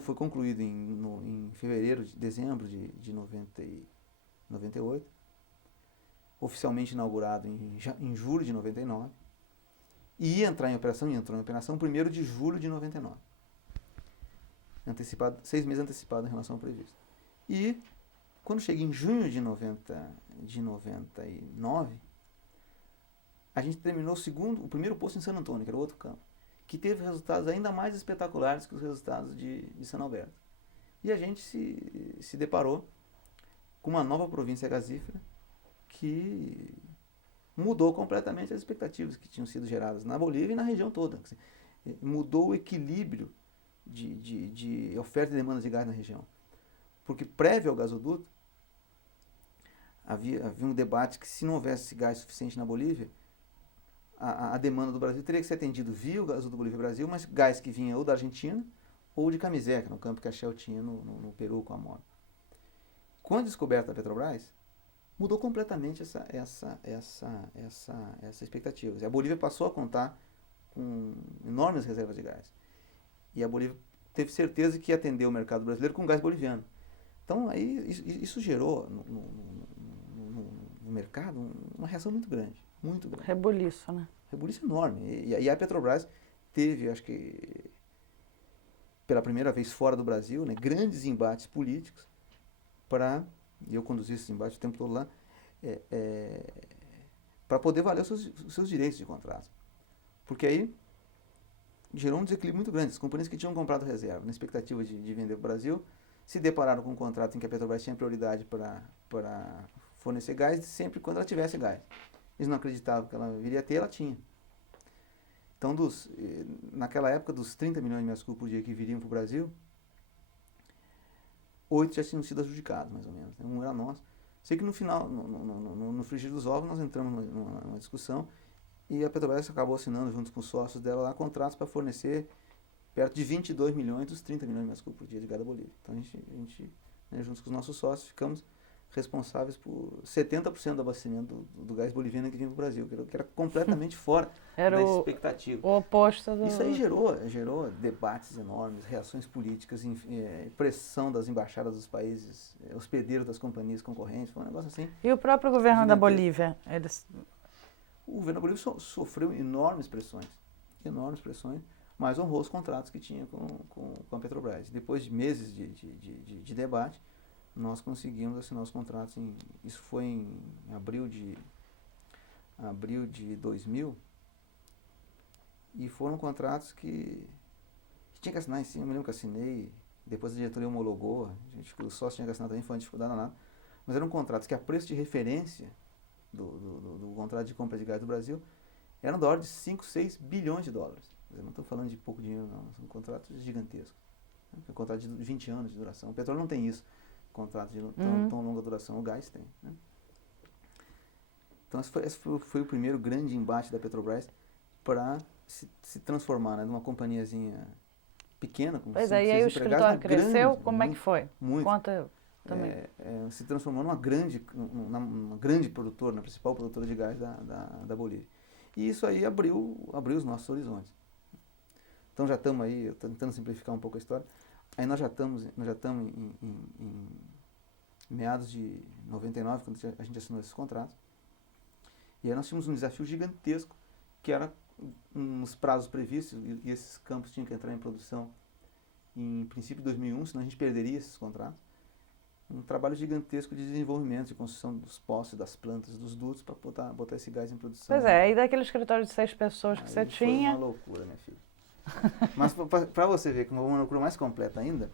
foi concluído em dezembro de 98, oficialmente inaugurado em julho de 99, e entrou em operação 1º de julho de 99, 6 meses antecipado em relação ao previsto. E quando cheguei em junho de 99, a gente terminou o primeiro poço em San Antônio, que era o outro campo, que teve resultados ainda mais espetaculares que os resultados de San Alberto. E a gente se deparou com uma nova província gasífera que mudou completamente as expectativas que tinham sido geradas na Bolívia e na região toda. Mudou o equilíbrio de oferta e demanda de gás na região. Porque prévio ao gasoduto, havia um debate que se não houvesse gás suficiente na Bolívia, a demanda do Brasil teria que ser atendido via o gasoduto do Bolívia Brasil, mas gás que vinha ou da Argentina ou de Camisé, que no campo que a Shell tinha no Peru com a Mola. Com a descoberta da Petrobras, mudou completamente essa expectativa. A Bolívia passou a contar com enormes reservas de gás. E a Bolívia teve certeza que ia atender o mercado brasileiro com gás boliviano. Então, aí, isso gerou no mercado uma reação muito grande. Muito grande. Rebuliço, né? Rebuliço enorme. E a Petrobras teve, acho que, pela primeira vez fora do Brasil, né, grandes embates políticos e eu conduzi esse embate o tempo todo lá, para poder valer os seus direitos de contrato. Porque aí gerou um desequilíbrio muito grande. As companhias que tinham comprado reserva, na expectativa de vender para o Brasil, se depararam com um contrato em que a Petrobras tinha prioridade para fornecer gás sempre quando ela tivesse gás. Eles não acreditavam que ela viria a ter, ela tinha. Então, naquela época, dos 30 milhões de metros cúbicos por dia que viriam para o Brasil, 8 já tinham sido adjudicados, mais ou menos. Um era nosso. Sei que no final, no frigir dos ovos, nós entramos numa discussão e a Petrobras acabou assinando, junto com os sócios dela, lá, contratos para fornecer perto de 22 milhões dos 30 milhões de metros cúbicos por dia de gás da Bolívia. Então, a gente junto com os nossos sócios, ficamos responsáveis por 70% do abastecimento do gás boliviano que vinha para o Brasil, que era completamente fora da expectativa. O oposto do... Isso aí gerou debates enormes, reações políticas, pressão das embaixadas dos países, hospedeiros das companhias concorrentes, foi um negócio assim. E o próprio governo da Bolívia? O governo da Bolívia sofreu enormes pressões, mas honrou os contratos que tinha com a Petrobras. Depois de meses de debate, nós conseguimos assinar os contratos, isso foi em abril de 2000, e foram contratos que tinha que assinar em cima. Eu me lembro que assinei, depois a diretoria homologou, o sócio tinha que assinar também, foi uma dificuldade nada, mas eram contratos que a preço de referência do contrato de compra de gás do Brasil eram da ordem de 5, 6 bilhões de dólares. Eu não estou falando de pouco dinheiro, não, são contratos gigantescos. Um contrato de 20 anos de duração. O petróleo não tem isso. Contrato de tão longa duração, o gás tem. Né? Então esse foi o primeiro grande embate da Petrobras para se transformar, né, numa companhiazinha pequena, com 5, 6 aí o escritório cresceu, grande, como é que foi? Muito. Conta também. Se transformou numa grande produtora, na principal produtora de gás da Bolívia. E isso aí abriu os nossos horizontes. Então já estamos aí, eu estou tentando simplificar um pouco a história. Aí nós já estamos em meados de 99, quando a gente assinou esses contratos. E aí nós tínhamos um desafio gigantesco, que era nos prazos previstos, e esses campos tinham que entrar em produção em princípio de 2001, senão a gente perderia esses contratos. Um trabalho gigantesco de desenvolvimento, de construção dos postos, das plantas, dos dutos, para botar esse gás em produção. Pois é, e daquele escritório de 6 pessoas que você tinha... Foi uma loucura, minha filha. Mas para você ver que uma loucura mais completa ainda,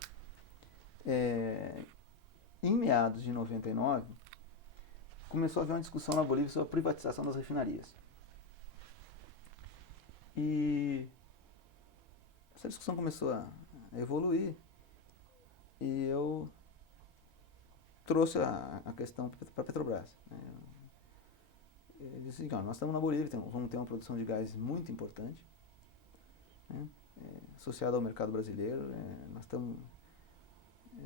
em meados de 99, começou a haver uma discussão na Bolívia sobre a privatização das refinarias. E essa discussão começou a evoluir e eu trouxe a questão para a Petrobras. Eu disse que nós estamos na Bolívia, vamos ter uma produção de gás muito importante, né, associada ao mercado brasileiro. Nós estamos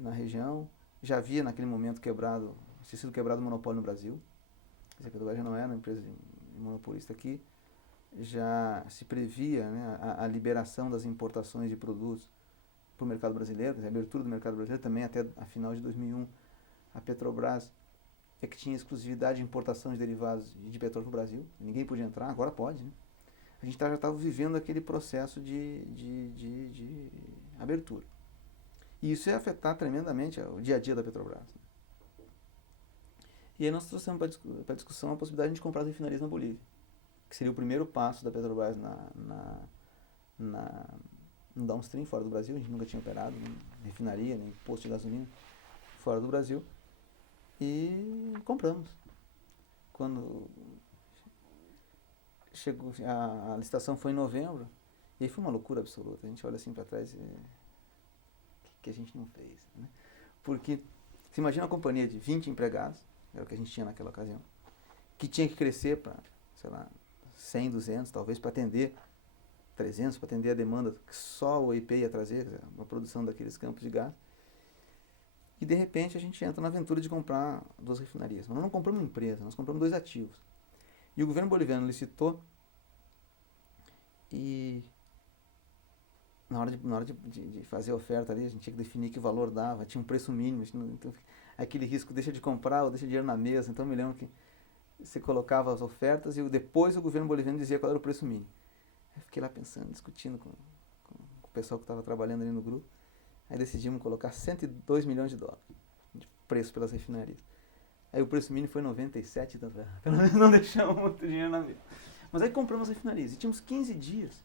na região, já havia naquele momento tinha sido quebrado o monopólio no Brasil. A Petrobras já não era uma empresa de monopolista aqui, já se previa, né, a liberação das importações de produtos para o mercado brasileiro, a abertura do mercado brasileiro também até a final de 2001. A Petrobras que tinha exclusividade de importação de derivados de petróleo para o Brasil, ninguém podia entrar, agora pode, né? A gente já estava vivendo aquele processo de abertura. E isso ia afetar tremendamente o dia a dia da Petrobras. E aí nós trouxemos para a discussão a possibilidade de comprar as refinarias na Bolívia, que seria o primeiro passo da Petrobras no downstream, fora do Brasil. A gente nunca tinha operado nem refinaria, nem posto de gasolina fora do Brasil. E compramos. Quando chegou, a licitação foi em novembro, e aí foi uma loucura absoluta. A gente olha assim para trás e o que a gente não fez, né? Porque você imagina uma companhia de 20 empregados, era o que a gente tinha naquela ocasião, que tinha que crescer para, sei lá, 100, 200, talvez, para atender 300, para atender a demanda que só o EIP ia trazer, a produção daqueles campos de gás. E de repente a gente entra na aventura de comprar 2 refinarias. Mas nós não compramos uma empresa, nós compramos 2 ativos. E o governo boliviano licitou, e na hora de fazer a oferta ali, a gente tinha que definir que valor dava, tinha um preço mínimo, então aquele risco, deixa de comprar ou deixa dinheiro na mesa. Então eu me lembro que você colocava as ofertas e depois o governo boliviano dizia qual era o preço mínimo. Eu fiquei lá pensando, discutindo com o pessoal que estava trabalhando ali no grupo. Aí decidimos colocar 102 milhões de dólares de preço pelas refinarias. Aí o preço mínimo foi 97, então pelo menos não deixamos muito dinheiro na mesa. Mas aí compramos as refinarias e tínhamos 15 dias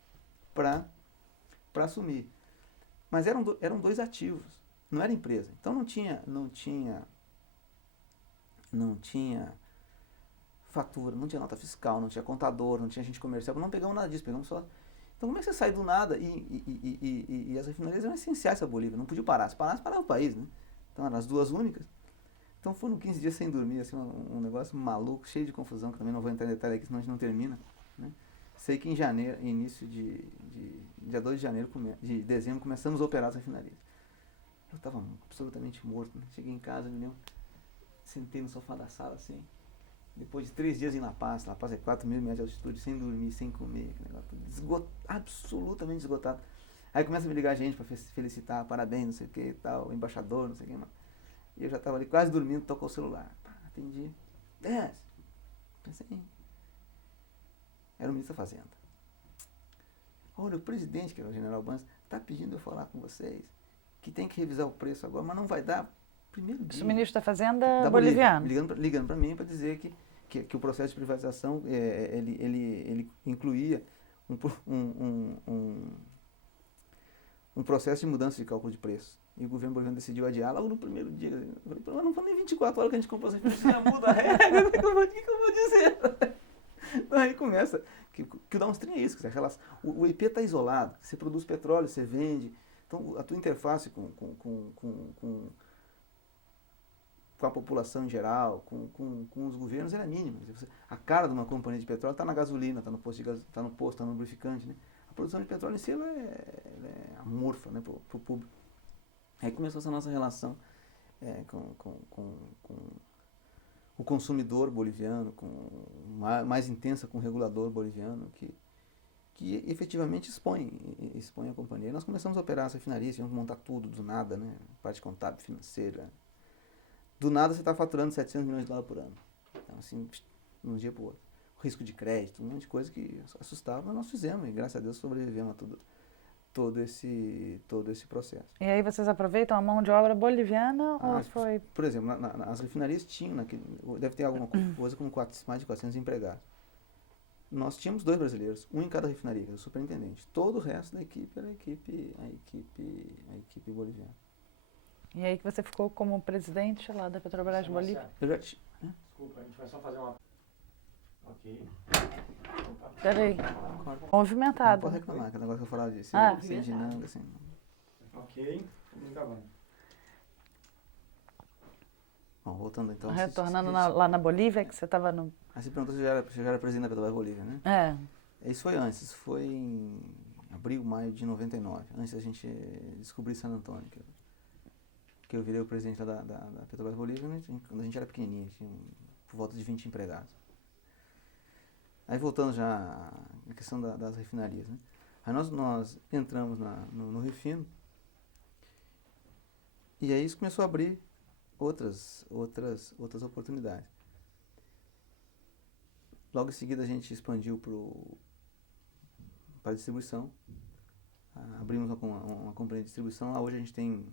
para assumir. Mas eram dois ativos, não era empresa. Então não tinha fatura, não tinha nota fiscal, não tinha contador, não tinha agente comercial, não pegamos nada disso, pegamos só. Então como é que você sai do nada e as refinarias eram essenciais para a Bolívia, não podia parar. Se parasse, parava o país, né? Então eram as duas únicas. Então foram 15 dias sem dormir, assim, um negócio maluco, cheio de confusão, que também não vou entrar em detalhe aqui, senão a gente não termina. Né? Sei que em janeiro, início dia 2 de janeiro, de dezembro, começamos a operar as refinarias. Eu estava absolutamente morto, né? Cheguei em casa, me lembro, sentei no sofá da sala, assim, depois de 3 dias em La Paz é 4.000 metros de altitude, sem dormir, sem comer, absolutamente esgotado. Aí começa a me ligar gente para felicitar, parabéns, não sei o que e tal, embaixador, não sei o que, mano. E eu já estava ali quase dormindo, tocou o celular. Pá, atendi. Pensei, era o ministro da Fazenda. Olha, o presidente, que era o general Banz, está pedindo eu falar com vocês que tem que revisar o preço agora, mas não vai dar primeiro dia. O ministro da Fazenda da boliviano. Ligando para mim para dizer que o processo de privatização ele incluía um processo de mudança de cálculo de preço. E o governo boliviano decidiu adiar logo no primeiro dia. Eu falei, mas não foi nem 24 horas que a gente comprou essa já muda a regra, o que eu vou dizer? Então aí começa, que dá uns é isso, que o IP está isolado, você produz petróleo, você vende, então a tua interface com a população em geral, com os governos, era mínima. A cara de uma companhia de petróleo está na gasolina, está no posto, está no lubrificante, né? A produção de petróleo em si ela é amorfa, né, para o público. Aí começou essa nossa relação com o consumidor boliviano, mais intensa com o regulador boliviano, que efetivamente expõe a companhia. E nós começamos a operar essa refinaria, tivemos que montar tudo do nada, né? Parte contábil, financeira. Do nada você está faturando 700 milhões de dólares por ano. Então, assim, de um dia para o outro. Risco de crédito, um monte de coisa que assustava, mas nós fizemos e graças a Deus sobrevivemos a todo esse processo. E aí vocês aproveitam a mão de obra boliviana ou foi... Por exemplo, as refinarias tinham, deve ter alguma coisa como mais de 400 empregados. Nós tínhamos 2 brasileiros, um em cada refinaria, o superintendente. Todo o resto da equipe era a equipe boliviana. E aí que você ficou como presidente lá da Petrobras Bolívia? Desculpa, a gente vai só fazer uma... Ok. Peraí. Movimentado. Não pode reclamar, aquele negócio que eu falava disso. Sem dinâmica, assim. Ok, vamos gravando. Bom, voltando então. Retornando lá na Bolívia, que você estava no... Você perguntou se eu já era presidente da Petrobras Bolívia, né? Isso foi antes, isso foi em abril, maio de 99, antes da gente descobrir San Antônio, que eu virei o presidente da Petrobras Bolívia, né? Quando a gente era pequenininho, tinha por volta de 20 empregados. Aí voltando já à questão das refinarias, né? Aí nós entramos no refino e aí isso começou a abrir outras oportunidades. Logo em seguida a gente expandiu para a distribuição, abrimos uma companhia de distribuição. Lá hoje a gente tem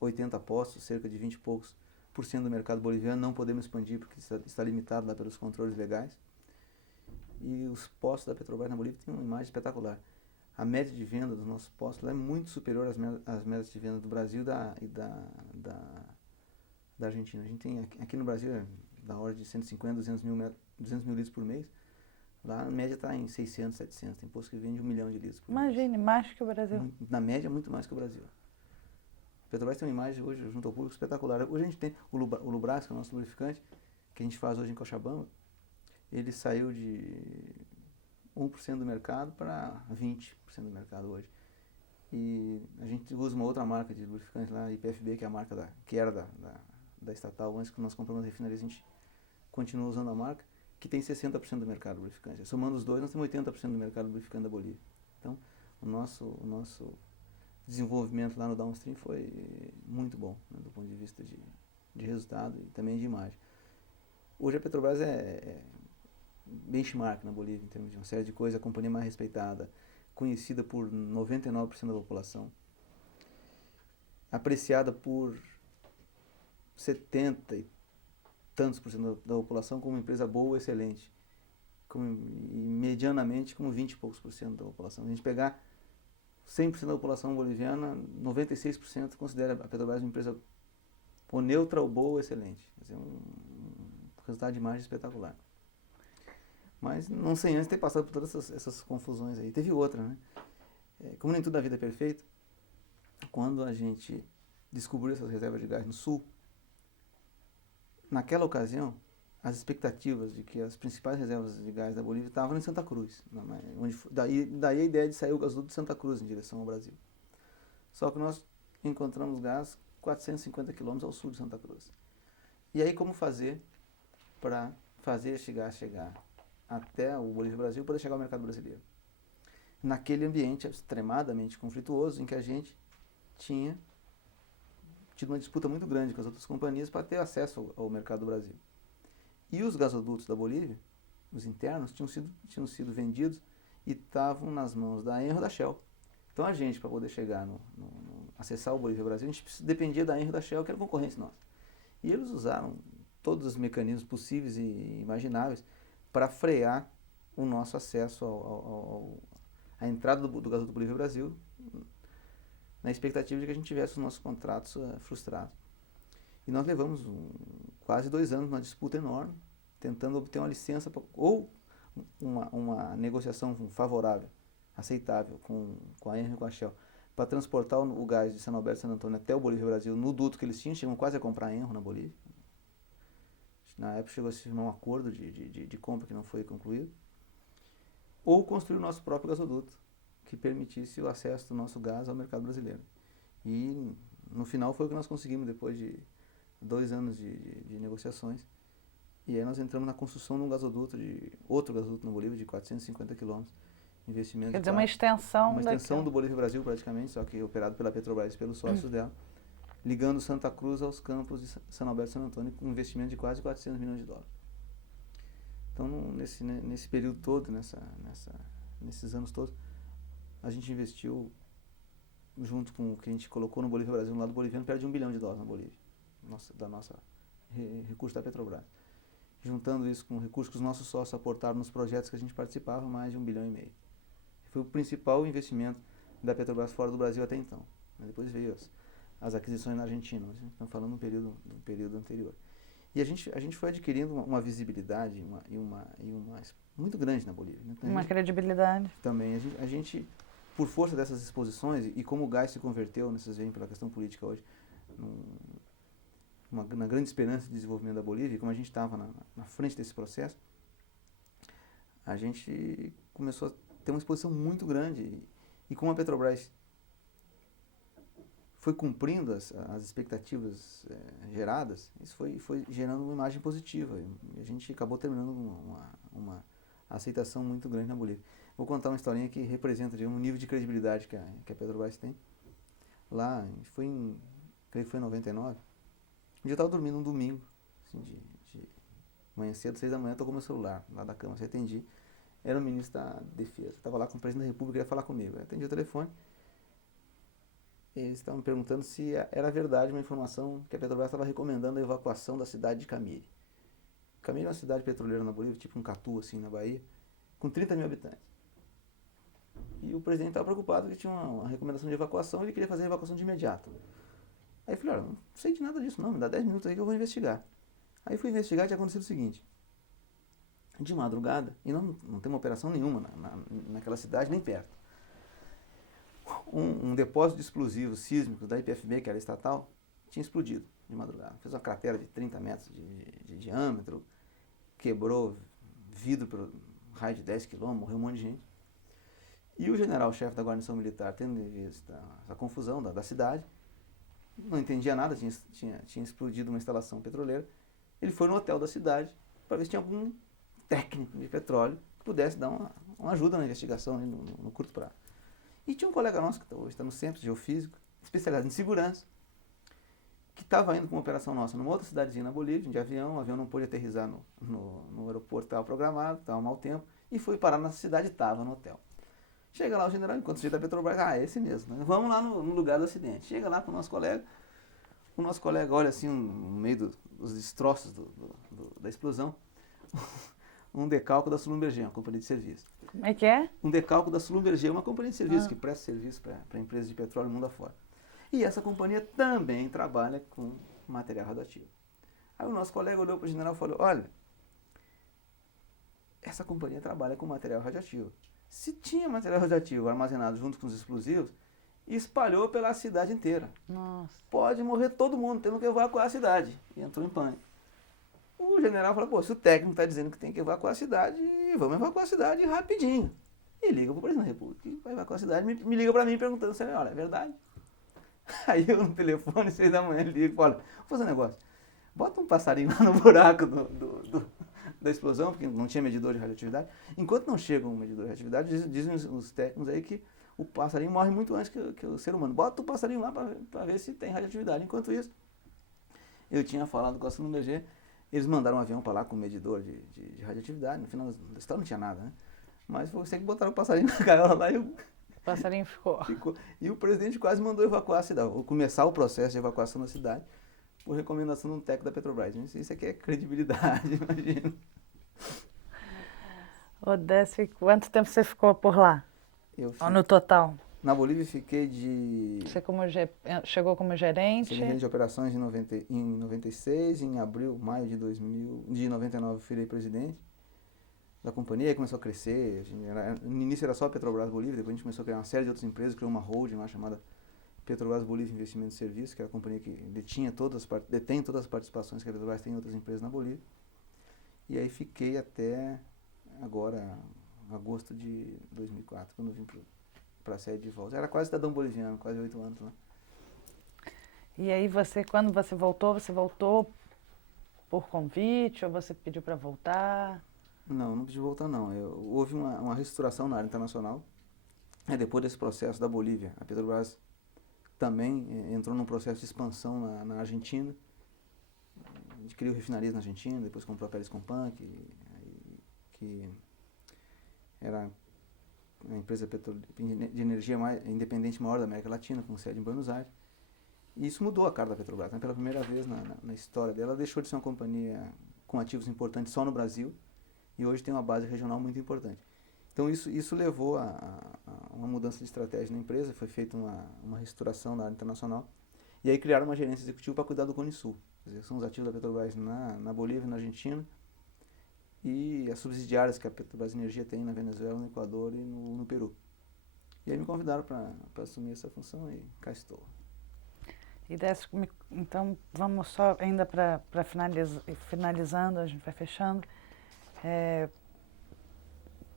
80 postos, cerca de 20 e poucos por cento do mercado boliviano. Não podemos expandir porque está limitado lá pelos controles legais. E os postos da Petrobras na Bolívia têm uma imagem espetacular. A média de venda dos nossos postos lá é muito superior às médias de venda do Brasil e da Argentina. A gente tem aqui no Brasil da ordem de 150, 200 mil litros por mês. Lá a média está em 600, 700. Tem postos que vendem 1 milhão de litros por mês. Imagine, mais que o Brasil. Na média, muito mais que o Brasil. A Petrobras tem uma imagem hoje, junto ao público, espetacular. Hoje a gente tem o Lubras, que é o nosso lubrificante, que a gente faz hoje em Cochabamba. Ele saiu de 1% do mercado para 20% do mercado hoje. E a gente usa uma outra marca de lubrificante lá, IPFB, que é a marca que era da estatal. Antes que nós compramos a refinaria, a gente continua usando a marca, que tem 60% do mercado lubrificante. Somando os dois, nós temos 80% do mercado lubrificante da Bolívia. Então, o nosso desenvolvimento lá no downstream foi muito bom, né, do ponto de vista de resultado e também de imagem. Hoje a Petrobras é benchmark na Bolívia, em termos de uma série de coisas, a companhia mais respeitada, conhecida por 99% da população, apreciada por 70 e tantos por cento da população como uma empresa boa, excelente. e medianamente como 20 e poucos por cento da população. Se a gente pegar 100% da população boliviana, 96% considera a Petrobras uma empresa ou neutra, ou boa, ou excelente. Quer dizer, um resultado de imagem espetacular. Mas não sem antes ter passado por todas essas confusões aí. Teve outra, né? Como nem tudo na vida é perfeito, quando a gente descobriu essas reservas de gás no sul, naquela ocasião, as expectativas de que as principais reservas de gás da Bolívia estavam em Santa Cruz. Daí a ideia de sair o gasoduto de Santa Cruz em direção ao Brasil. Só que nós encontramos gás 450 quilômetros ao sul de Santa Cruz. E aí como fazer para fazer chegar até o Bolívia Brasil, para chegar ao mercado brasileiro? Naquele ambiente extremadamente conflituoso em que a gente tinha tido uma disputa muito grande com as outras companhias para ter acesso ao mercado do Brasil. E os gasodutos da Bolívia, os internos, tinham sido vendidos e estavam nas mãos da Enro e da Shell. Então a gente, para poder chegar acessar o Bolívia Brasil, a gente dependia da Enro e da Shell, que era concorrência nossa. E eles usaram todos os mecanismos possíveis e imagináveis para frear o nosso acesso à entrada do gasoduto do Bolívia Brasil, na expectativa de que a gente tivesse os nossos contratos frustrados. E nós levamos quase 2 anos numa disputa enorme, tentando obter uma licença ou uma negociação favorável, aceitável com a Enel e com a Shell, para transportar o gás de São Alberto e San Antônio até o Bolívia Brasil no duto que eles tinham. Chegam quase a comprar a Enel na Bolívia. Na época chegou a se firmar um acordo de compra que não foi concluído. Ou construir o nosso próprio gasoduto, que permitisse o acesso do nosso gás ao mercado brasileiro. E no final foi o que nós conseguimos depois de 2 anos de negociações. E aí nós entramos na construção de outro gasoduto na Bolívia de 450 quilômetros. Investimento. Quer dizer, uma extensão do Bolívia Brasil praticamente, só que operado pela Petrobras e pelos sócios dela, ligando Santa Cruz aos campos de São Alberto e San Antônio, com um investimento de quase 400 milhões de dólares. Então, nesse período todo, nesses anos todos, a gente investiu, junto com o que a gente colocou no Bolívia Brasil, no lado boliviano, perto de $1 bilhão na Bolívia, da nossa recurso da Petrobras. Juntando isso com o recurso que os nossos sócios aportaram nos projetos que a gente participava, mais de $1,5 bilhão. Foi o principal investimento da Petrobras fora do Brasil até então. Depois veio as aquisições na Argentina, nós estamos falando do período anterior. E a gente foi adquirindo uma visibilidade muito grande na Bolívia. Né? Uma credibilidade. Também. A gente, por força dessas exposições, e como o gás se converteu, vocês veem pela questão política hoje, na grande esperança de desenvolvimento da Bolívia, e como a gente estava na frente desse processo, a gente começou a ter uma exposição muito grande. E como a Petrobras foi cumprindo as expectativas geradas, isso foi gerando uma imagem positiva. E a gente acabou terminando uma aceitação muito grande na Bolívia. Vou contar uma historinha que representa o nível de credibilidade que a Petrobras tem. Lá, creio que foi em 99, um dia eu estava dormindo um domingo, assim, de manhã cedo, 6 da manhã, tocou meu celular lá da cama, eu atendi. Era o ministro da Defesa, estava lá com o presidente da República, ia falar comigo. Eu atendi o telefone. Eles estavam me perguntando se era verdade uma informação que a Petrobras estava recomendando a evacuação da cidade de Camiri. Camiri é uma cidade petroleira na Bolívia, tipo um Catu, assim, na Bahia, com 30 mil habitantes. E o presidente estava preocupado que tinha uma recomendação de evacuação e ele queria fazer a evacuação de imediato. Aí eu falei, olha, não sei de nada disso não, me dá 10 minutos aí que eu vou investigar. Aí fui investigar e tinha acontecido o seguinte. De madrugada, e não tem uma operação nenhuma naquela cidade, nem perto. Um depósito de explosivos sísmicos da IPFB, que era estatal, tinha explodido de madrugada. Fez uma cratera de 30 metros de diâmetro, quebrou vidro pelo raio de 10 quilômetros, morreu um monte de gente. E o general-chefe da guarnição militar, tendo visto essa confusão da cidade, não entendia nada, tinha explodido uma instalação petroleira, ele foi no hotel da cidade para ver se tinha algum técnico de petróleo que pudesse dar uma ajuda na investigação no curto prazo. E tinha um colega nosso, que hoje está no centro, geofísico, especializado em segurança, que estava indo com uma operação nossa numa outra cidadezinha na Bolívia, de avião, o avião não pôde aterrissar no aeroporto, estava programado, estava mau tempo, e foi parar na cidade e estava no hotel. Chega lá o general, enquanto o jeito da Petrobras, esse mesmo, né? Vamos lá no lugar do acidente. Chega lá com o nosso colega olha assim, no meio dos destroços da explosão, um decalque da Schlumberger, uma companhia de serviço. Como é que é? Um decalque da Schlumberger, uma companhia de serviço que presta serviço para empresas de petróleo mundo afora. E essa companhia também trabalha com material radioativo. Aí o nosso colega olhou para o general e falou, olha, essa companhia trabalha com material radioativo. Se tinha material radioativo armazenado junto com os explosivos, espalhou pela cidade inteira. Nossa. Pode morrer todo mundo, temos que evacuar a cidade. E entrou em pânico. O general falou, pô, se o técnico está dizendo que tem que evacuar a cidade, vamos evacuar a cidade rapidinho. E liga para o presidente da República, que vai evacuar a cidade, me liga para mim perguntando se olha, é verdade? Aí eu no telefone, 6 da manhã, ligo e falo, vou fazer um negócio. Bota um passarinho lá no buraco da explosão, porque não tinha medidor de radioatividade. Enquanto não chega um medidor de radioatividade, dizem os técnicos aí que o passarinho morre muito antes que o ser humano. Bota o passarinho lá para ver se tem radioatividade. Enquanto isso, eu tinha falado com a Schlumberger, eles mandaram um avião para lá com medidor de radioatividade. No final da história não tinha nada, né? Mas foi você que botaram o passarinho na gaiola lá e o passarinho ficou. E o presidente quase mandou evacuar a cidade, ou começar o processo de evacuação da cidade, por recomendação de um técnico da Petrobras. Isso aqui é credibilidade, imagina. Ô, Décio, quanto tempo você ficou por lá? Ou no total? Na Bolívia fiquei de... Você chegou como gerente? Gerente de operações em 96, em abril, maio de 99 fui presidente da companhia, aí começou a crescer. No início era só a Petrobras Bolívia, depois a gente começou a criar uma série de outras empresas, criou uma holding lá chamada Petrobras Bolívia Investimentos e Serviços, que era a companhia que detém todas as participações que a Petrobras tem em outras empresas na Bolívia. E aí fiquei até agora, agosto de 2004, quando eu vim para a sede de volta. Era quase cidadão boliviano, quase 8 anos lá. E aí quando você voltou por convite ou você pediu para voltar? Não pedi voltar não. Houve uma reestruturação na área internacional. Depois desse processo da Bolívia, a Petrobras também entrou num processo de expansão na Argentina. A gente criou refinarias na Argentina, depois comprou a Pérez Compan, que era a empresa de energia mais independente maior da América Latina, com sede em Buenos Aires. E isso mudou a cara da Petrobras. Pela primeira vez na história dela, ela deixou de ser uma companhia com ativos importantes só no Brasil, e hoje tem uma base regional muito importante. Então isso levou a uma mudança de estratégia na empresa, foi feita uma reestruturação da área internacional, e aí criaram uma gerência executiva para cuidar do Cone Sul. Quer dizer, são os ativos da Petrobras na Bolívia, na Argentina, e as subsidiárias que a Petrobras Energia tem na Venezuela, no Equador e no Peru. E aí me convidaram para assumir essa função e cá estou. E então vamos só ainda para finalizando, a gente vai fechando.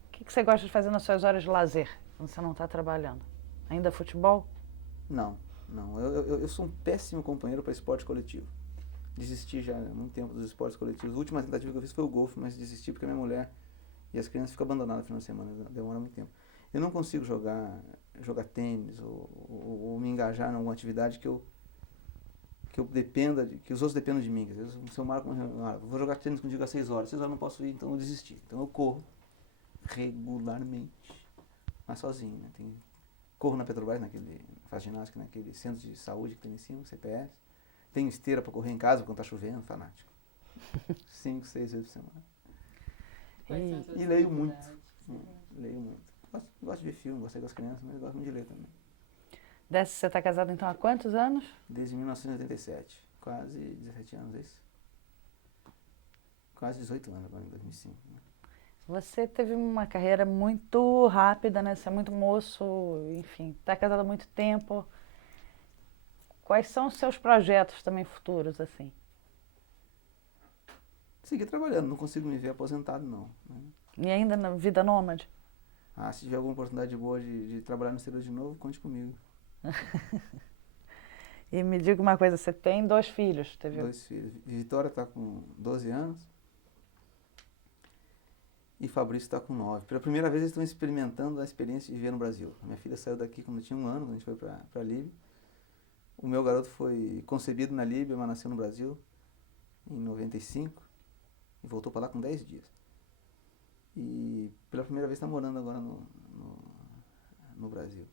O que você gosta de fazer nas suas horas de lazer, quando você não está trabalhando? Ainda futebol? Não. Eu sou um péssimo companheiro para esporte coletivo. Desisti já há muito tempo dos esportes coletivos. A última tentativa que eu fiz foi o golfe, mas desisti porque a minha mulher e as crianças ficam abandonadas no final de semana, demora muito tempo. Eu não consigo jogar tênis ou me engajar em alguma atividade que eu dependa, que os outros dependam de mim. Às vezes, se eu marco vou jogar tênis contigo às 6 horas, 6 horas não posso ir, então eu desisti. Então eu corro regularmente, mas sozinho, né? Corro na Petrobras, faço ginástica naquele centro de saúde que tem em cima, CPS. Tenho esteira para correr em casa quando está chovendo, fanático. 5, 6 vezes por semana. E leio muito. Leio muito. Gosto de ver filme, gosto de ver com as crianças, mas gosto muito de ler também. Você está casado então há quantos anos? Desde 1987. Quase 17 anos, é isso? Quase 18 anos agora, em 2005. Né? Você teve uma carreira muito rápida, né? Você é muito moço, enfim, está casado há muito tempo. Quais são os seus projetos também futuros, assim? Seguir trabalhando, não consigo me ver aposentado, não. Né? E ainda na vida nômade? Se tiver alguma oportunidade boa de trabalhar no exterior de novo, conte comigo. E me diga uma coisa, você tem 2 filhos? 2 filhos. Vitória está com 12 anos e Fabrício está com 9. Pela primeira vez eles estão experimentando a experiência de viver no Brasil. Minha filha saiu daqui quando tinha 1 ano, quando a gente foi para a Líbia. O meu garoto foi concebido na Líbia, mas nasceu no Brasil em 95 e voltou para lá com 10 dias. E pela primeira vez está morando agora no Brasil.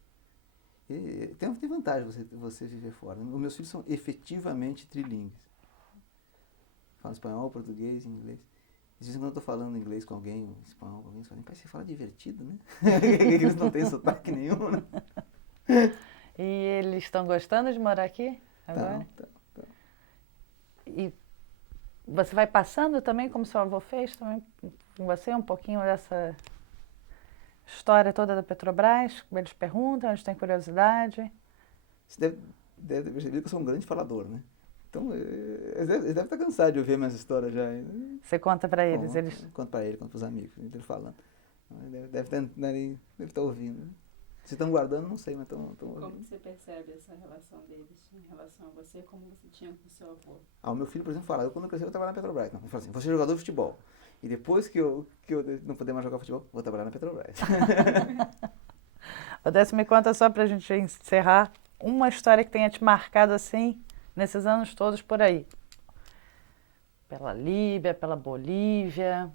E tem vantagem você viver fora. Os meus filhos são efetivamente trilingues. Falam espanhol, português, inglês. Às vezes quando eu estou falando inglês com alguém, espanhol com alguém, pai, você fala divertido, né? Eles não têm sotaque nenhum, né? E eles estão gostando de morar aqui agora? Então. E você vai passando também, como seu avô fez, também com você, um pouquinho dessa história toda da Petrobras? Eles perguntam, eles têm curiosidade? Você deve ter percebido que eu sou um grande falador, né? Então, eles devem estar cansados de ouvir minhas histórias já. Você conta para eles? Conto para ele, conto para os amigos, ele falando. Deve estar ouvindo. Né? Se estão guardando, não sei, mas estão ouvindo. Como você percebe essa relação deles em relação a você, como você tinha com o seu avô? O meu filho, por exemplo, fala, quando eu crescer eu vou trabalhar na Petrobras. Não, ele fala assim, vou ser jogador de futebol. E depois que eu não puder mais jogar futebol, vou trabalhar na Petrobras. Odécio, me conta só para a gente encerrar uma história que tenha te marcado assim, nesses anos todos por aí. Pela Líbia, pela Bolívia.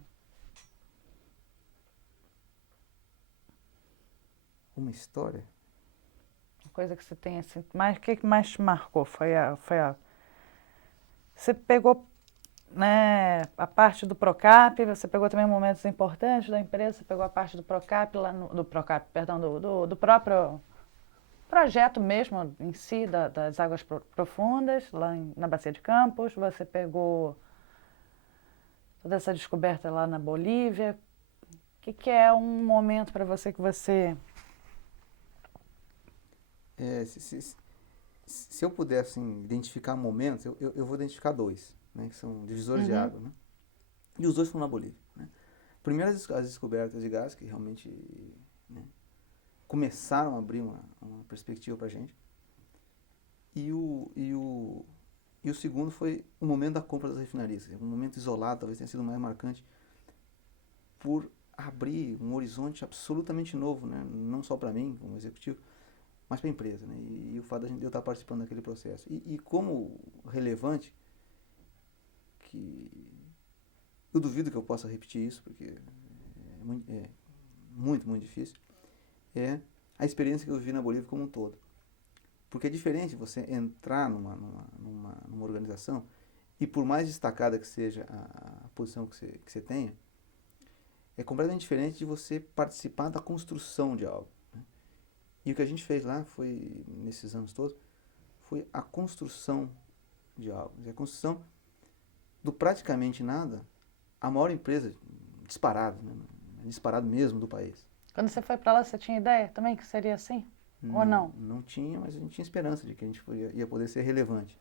Uma história? Uma coisa que você tem assim, o que mais te marcou? Você pegou, né, a parte do Procap, você pegou também momentos importantes da empresa, você pegou a parte do Procap, do próprio projeto mesmo em si, das águas profundas, lá na Bacia de Campos, você pegou toda essa descoberta lá na Bolívia. O que é um momento para você que você... Se eu pudesse assim, identificar momentos, eu vou identificar dois, né, que são divisores de água. Né? E os dois foram na Bolívia. Né? Primeiro as descobertas de gás, que realmente, né, começaram a abrir uma perspectiva para a gente. E o segundo foi o momento da compra das refinarias. Um momento isolado, talvez tenha sido o mais marcante, por abrir um horizonte absolutamente novo, né? Não só para mim, como executivo, mas para a empresa. Né? E o fato de eu estar participando daquele processo. E como relevante, que eu duvido que eu possa repetir isso, porque é muito, muito difícil, é a experiência que eu vivi na Bolívia como um todo. Porque é diferente você entrar numa organização e por mais destacada que seja a posição que você tenha, é completamente diferente de você participar da construção de algo. Né? E o que a gente fez lá foi, nesses anos todos, foi a construção de algo. A construção do praticamente nada, a maior empresa disparado, né? Disparado mesmo do país. Quando você foi para lá, você tinha ideia também que seria assim? Ou não? Não tinha, mas a gente tinha esperança de que a gente ia poder ser relevante.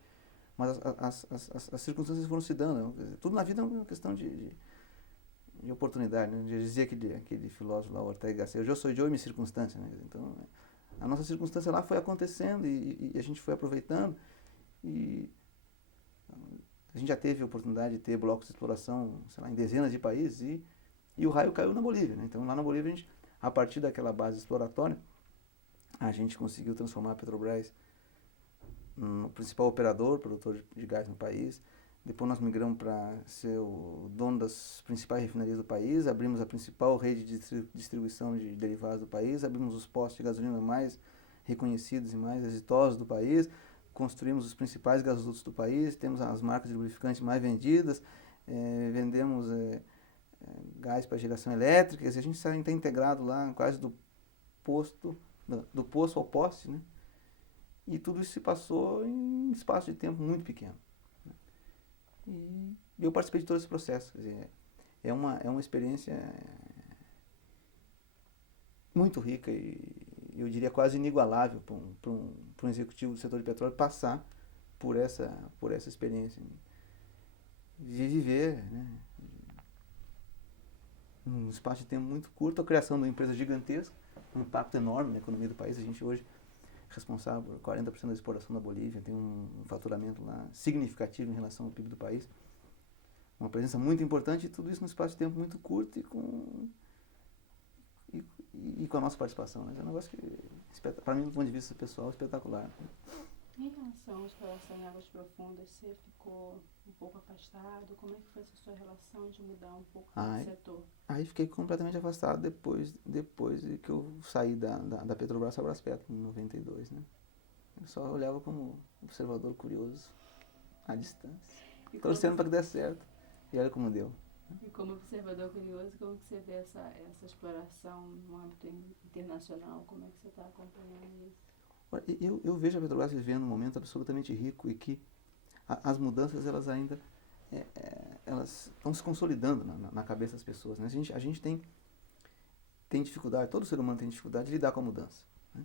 Mas as circunstâncias foram se dando. Tudo na vida é uma questão de oportunidade. Né? Já dizia aquele filósofo lá, Ortega y Gasset, eu sou eu e minha circunstância. Né? Então, a nossa circunstância lá foi acontecendo e a gente foi aproveitando. E a gente já teve a oportunidade de ter blocos de exploração, sei lá, em dezenas de países e o raio caiu na Bolívia. Né? Então, lá na Bolívia, a gente, a partir daquela base exploratória, a gente conseguiu transformar a Petrobras no principal operador, produtor de gás no país. Depois nós migramos para ser o dono das principais refinarias do país, abrimos a principal rede de distribuição de derivados do país, abrimos os postos de gasolina mais reconhecidos e mais exitosos do país, construímos os principais gasodutos do país, temos as marcas de lubrificantes mais vendidas, vendemos gás para geração elétrica, a gente está integrado lá quase do posto ao poste, né? E tudo isso se passou em um espaço de tempo muito pequeno. Né? E eu participei de todo esse processo. Quer dizer, é uma experiência muito rica e eu diria quase inigualável para um executivo do setor de petróleo passar por essa experiência. De viver, né? Num espaço de tempo muito curto, a criação de uma empresa gigantesca, um impacto enorme na economia do país. A gente hoje é responsável por 40% da exportação da Bolívia, tem um faturamento lá significativo em relação ao PIB do país. Uma presença muito importante e tudo isso num espaço de tempo muito curto e com a nossa participação. Né? É um negócio que, para mim, do ponto de vista pessoal, espetacular. Em relação à exploração em águas profundas, você ficou um pouco afastado? Como é que foi essa sua relação de mudar um pouco do setor? Aí fiquei completamente afastado depois de que eu saí da Petrobras para a Braskem, em 92, né? Eu só olhava como observador curioso, à distância, torcendo para que desse certo. E olha como deu. E como observador curioso, como que você vê essa exploração no âmbito internacional? Como é que você está acompanhando isso? Olha, eu vejo a Petrobras vivendo um momento absolutamente rico e que as mudanças elas ainda elas estão se consolidando na cabeça das pessoas, né? A gente tem dificuldade, todo ser humano tem dificuldade de lidar com a mudança, né?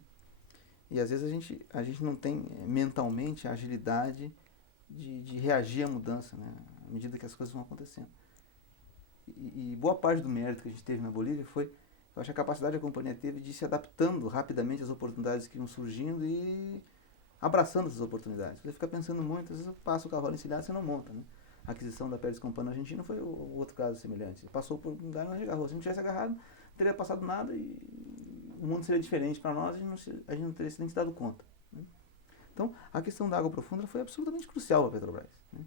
E às vezes a gente não tem mentalmente a agilidade de reagir à mudança, né? À medida que as coisas vão acontecendo. E boa parte do mérito que a gente teve na Bolívia foi, eu acho, a capacidade que a companhia teve de se adaptando rapidamente às oportunidades que iam surgindo e abraçando essas oportunidades. Você fica pensando muito, às vezes passa o cavalo encilhado e você não monta, né? A aquisição da Pérez Company na Argentina foi o outro caso semelhante. Passou por um lugar e não agarrou. Se não tivesse agarrado, não teria passado nada e o mundo seria diferente para nós, a gente não teria nem se dado conta, né? Então, a questão da água profunda foi absolutamente crucial para a Petrobras, né?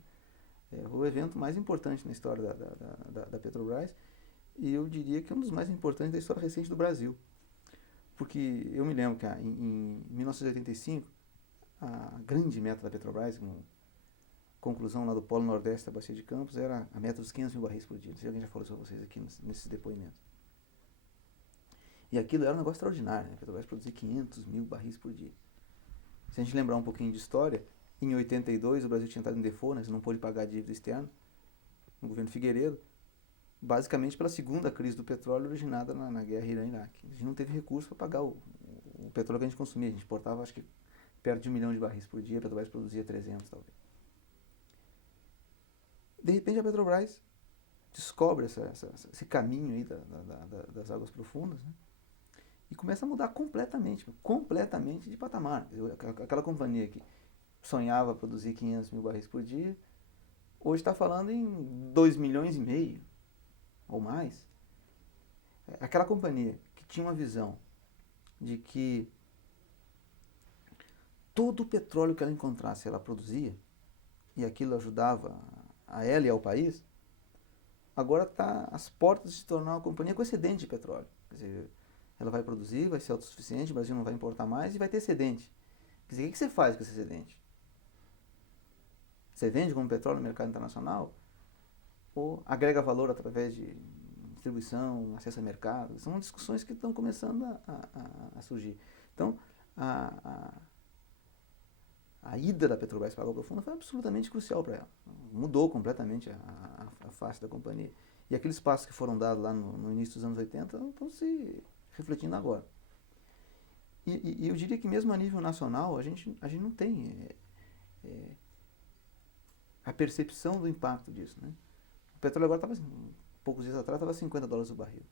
O evento mais importante na história da Petrobras, e eu diria que é um dos mais importantes da história recente do Brasil. Porque eu me lembro que em 1985, a grande meta da Petrobras, como conclusão lá do Polo Nordeste da Bacia de Campos, era a meta dos 500 mil barris por dia. Não sei se alguém já falou isso para vocês aqui nesses depoimentos. E aquilo era um negócio extraordinário, né? A Petrobras produzia 500 mil barris por dia. Se a gente lembrar um pouquinho de história, em 82 o Brasil tinha entrado em default, né? Você não pôde pagar a dívida externa, no governo Figueiredo, basicamente pela segunda crise do petróleo originada na guerra Irã-Iraque. A gente não teve recurso para pagar o petróleo que a gente consumia. A gente importava, acho que, perto de 1 milhão de barris por dia, a Petrobras produzia 300, talvez. De repente, a Petrobras descobre esse caminho aí das águas profundas, né? E começa a mudar completamente de patamar. Aquela companhia que sonhava produzir 500 mil barris por dia, hoje está falando em 2,5 milhões ou mais. Aquela companhia que tinha uma visão de que todo o petróleo que ela encontrasse, ela produzia, e aquilo ajudava a ela e ao país, agora está às portas de se tornar uma companhia com excedente de petróleo. Quer dizer, ela vai produzir, vai ser autossuficiente, o Brasil não vai importar mais e vai ter excedente. Quer dizer, o que você faz com esse excedente? Você vende como petróleo no mercado internacional? Ou agrega valor através de distribuição, acesso a mercado? São discussões que estão começando a surgir. Então, a ida da Petrobras para a Água Profunda foi absolutamente crucial para ela. Mudou completamente a face da companhia. E aqueles passos que foram dados lá no início dos anos 80 estão se refletindo agora. E eu diria que mesmo a nível nacional, a gente não tem a percepção do impacto disso, né? O petróleo agora estava, poucos dias atrás, estava $50 o barril.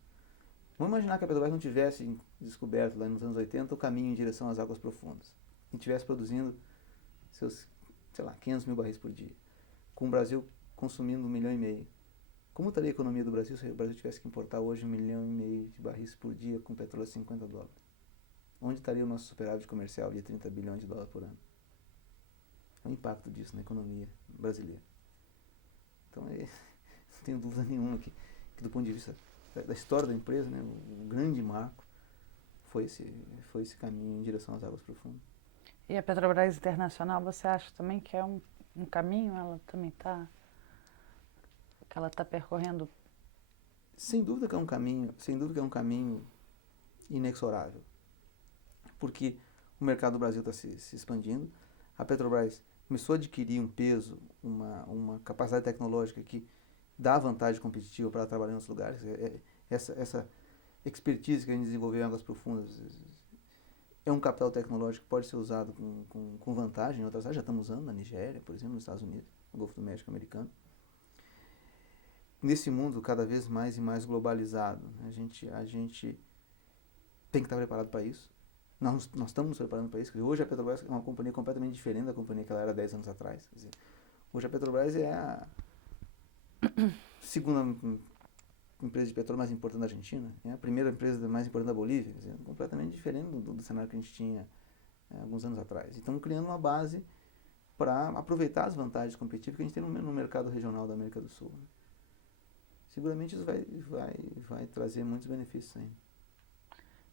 Vamos imaginar que a Petrobras não tivesse descoberto lá nos anos 80 o caminho em direção às águas profundas. E estivesse produzindo seus, sei lá, 500 mil barris por dia. Com o Brasil consumindo 1,5 milhão. Como estaria a economia do Brasil se o Brasil tivesse que importar hoje 1,5 milhão de barris por dia com petróleo a $50? Onde estaria o nosso superávit comercial de $30 bilhões por ano? É o impacto disso na economia brasileira. Então, não tenho dúvida nenhuma que do ponto de vista da história da empresa, né, o grande marco foi esse caminho em direção às águas profundas. E a Petrobras Internacional, você acha também que é um caminho? Ela também que ela está percorrendo? Sem dúvida que é um caminho inexorável. Porque o mercado do Brasil está se expandindo, a Petrobras começou a adquirir um peso, uma capacidade tecnológica que dá vantagem competitiva para ela trabalhar em outros lugares. Essa expertise que a gente desenvolveu em águas profundas é um capital tecnológico que pode ser usado com vantagem em outras áreas. Já estamos usando na Nigéria, por exemplo, nos Estados Unidos, no Golfo do México americano. Nesse mundo cada vez mais e mais globalizado, né, a gente tem que estar preparado para isso. Nós estamos nos preparando para isso. Hoje a Petrobras é uma companhia completamente diferente da companhia que ela era 10 anos atrás. Quer dizer, hoje a Petrobras é a segunda empresa de petróleo mais importante da Argentina, é a primeira empresa mais importante da Bolívia. Quer dizer, completamente diferente do cenário que a gente tinha alguns anos atrás. E estamos criando uma base para aproveitar as vantagens competitivas que a gente tem no mercado regional da América do Sul, né? Seguramente isso vai trazer muitos benefícios ainda.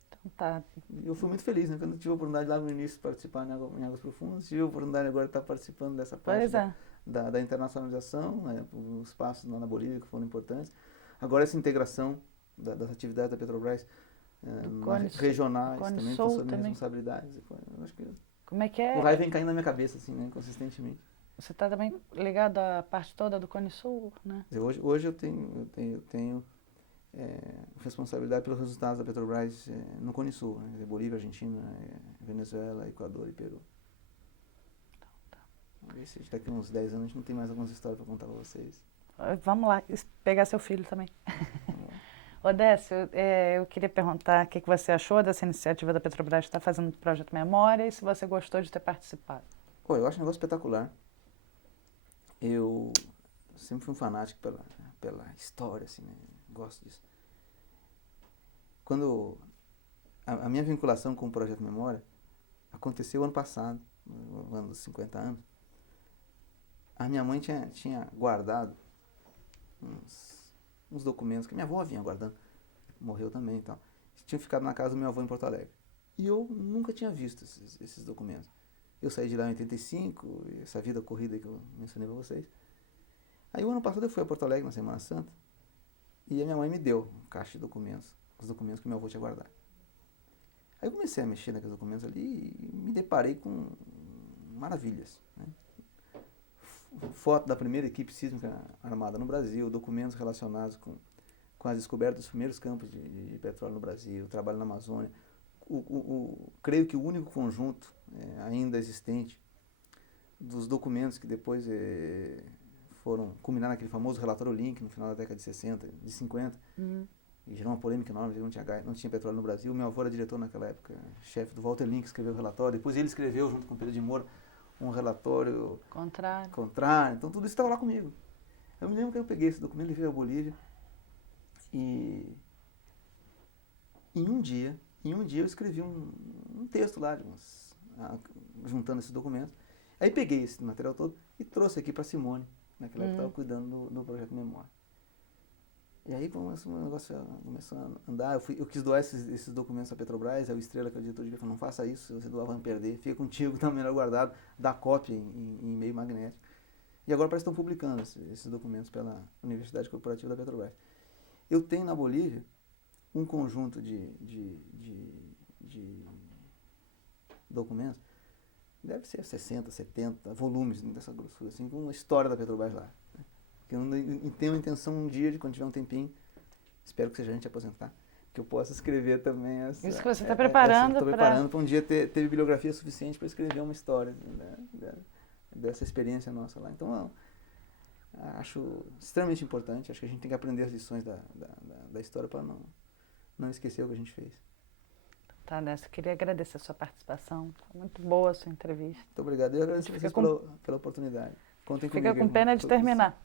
Então tá. Eu fui muito feliz, né? Quando eu tive a oportunidade lá no início de participar em Águas Profundas, tive a oportunidade agora de estar participando dessa parte da internacionalização, os passos lá na Bolívia que foram importantes. Agora essa integração das atividades da Petrobras regionais também, por suas responsabilidades. Eu acho que como é que é? O raio vem caindo na minha cabeça, assim, né, consistentemente. Você está também ligado à parte toda do Cone Sul, né? Hoje eu tenho responsabilidade pelos resultados da Petrobras no Cone Sul, né? Bolívia, Argentina, Venezuela, Equador e Peru. Vamos ver se daqui a uns 10 anos a gente não tem mais algumas histórias para contar para vocês. Vamos lá, pegar seu filho também. Odécio, eu queria perguntar o que você achou dessa iniciativa da Petrobras que está fazendo o Projeto Memória e se você gostou de ter participado. Eu acho um negócio espetacular. Eu sempre fui um fanático pela história, assim, né? Gosto disso. Quando a minha vinculação com o Projeto Memória aconteceu ano passado, no ano dos 50 anos, a minha mãe tinha guardado uns documentos que minha avó vinha guardando, morreu também e tal. Tinham ficado na casa do meu avô em Porto Alegre. E eu nunca tinha visto esses documentos. Eu saí de lá em 85, essa vida corrida que eu mencionei para vocês. Aí o ano passado eu fui a Porto Alegre na Semana Santa e a minha mãe me deu um caixa de documentos, os documentos que meu avô tinha guardado. Aí eu comecei a mexer naqueles documentos ali e me deparei com maravilhas, né? Foto da primeira equipe sísmica armada no Brasil, documentos relacionados com as descobertas dos primeiros campos de petróleo no Brasil, o trabalho na Amazônia. Creio que o único conjunto ainda existente dos documentos que depois foram culminar naquele famoso relatório Link no final da década de 60, de 50, e gerou uma polêmica enorme, não tinha petróleo no Brasil. Meu avô era diretor naquela época, chefe do Walter Link, escreveu o relatório, depois ele escreveu, junto com o Pedro de Moura, um relatório contrário. Então tudo isso estava lá comigo. Eu me lembro que eu peguei esse documento, levei à Bolívia e em um dia eu escrevi um texto lá, juntando esses documentos. Aí peguei esse material todo e trouxe aqui para Simone, naquela época estava cuidando do Projeto Memória. E aí o negócio começou a andar, eu quis doar esses documentos à Petrobras, aí o Estrela, que é o diretor de falou, não faça isso, se você doar vai perder, fica contigo, está melhor guardado, dá cópia em meio magnético. E agora parece que estão publicando esses documentos pela Universidade Corporativa da Petrobras. Eu tenho na Bolívia um conjunto de documentos, deve ser 60, 70 volumes dessa grossura, assim, com a história da Petrobras lá. Eu tenho a intenção um dia, quando tiver um tempinho, espero que seja a gente aposentar, que eu possa escrever também isso que você está preparando. Estou preparando para um dia ter bibliografia suficiente para escrever uma história dessa experiência nossa lá. Então, acho extremamente importante, acho que a gente tem que aprender as lições da história para não esquecer o que a gente fez. Tá, Décio, eu queria agradecer a sua participação, foi muito boa a sua entrevista. Muito obrigado, eu agradeço a vocês pela oportunidade. Contem comigo. Fica com pena de terminar.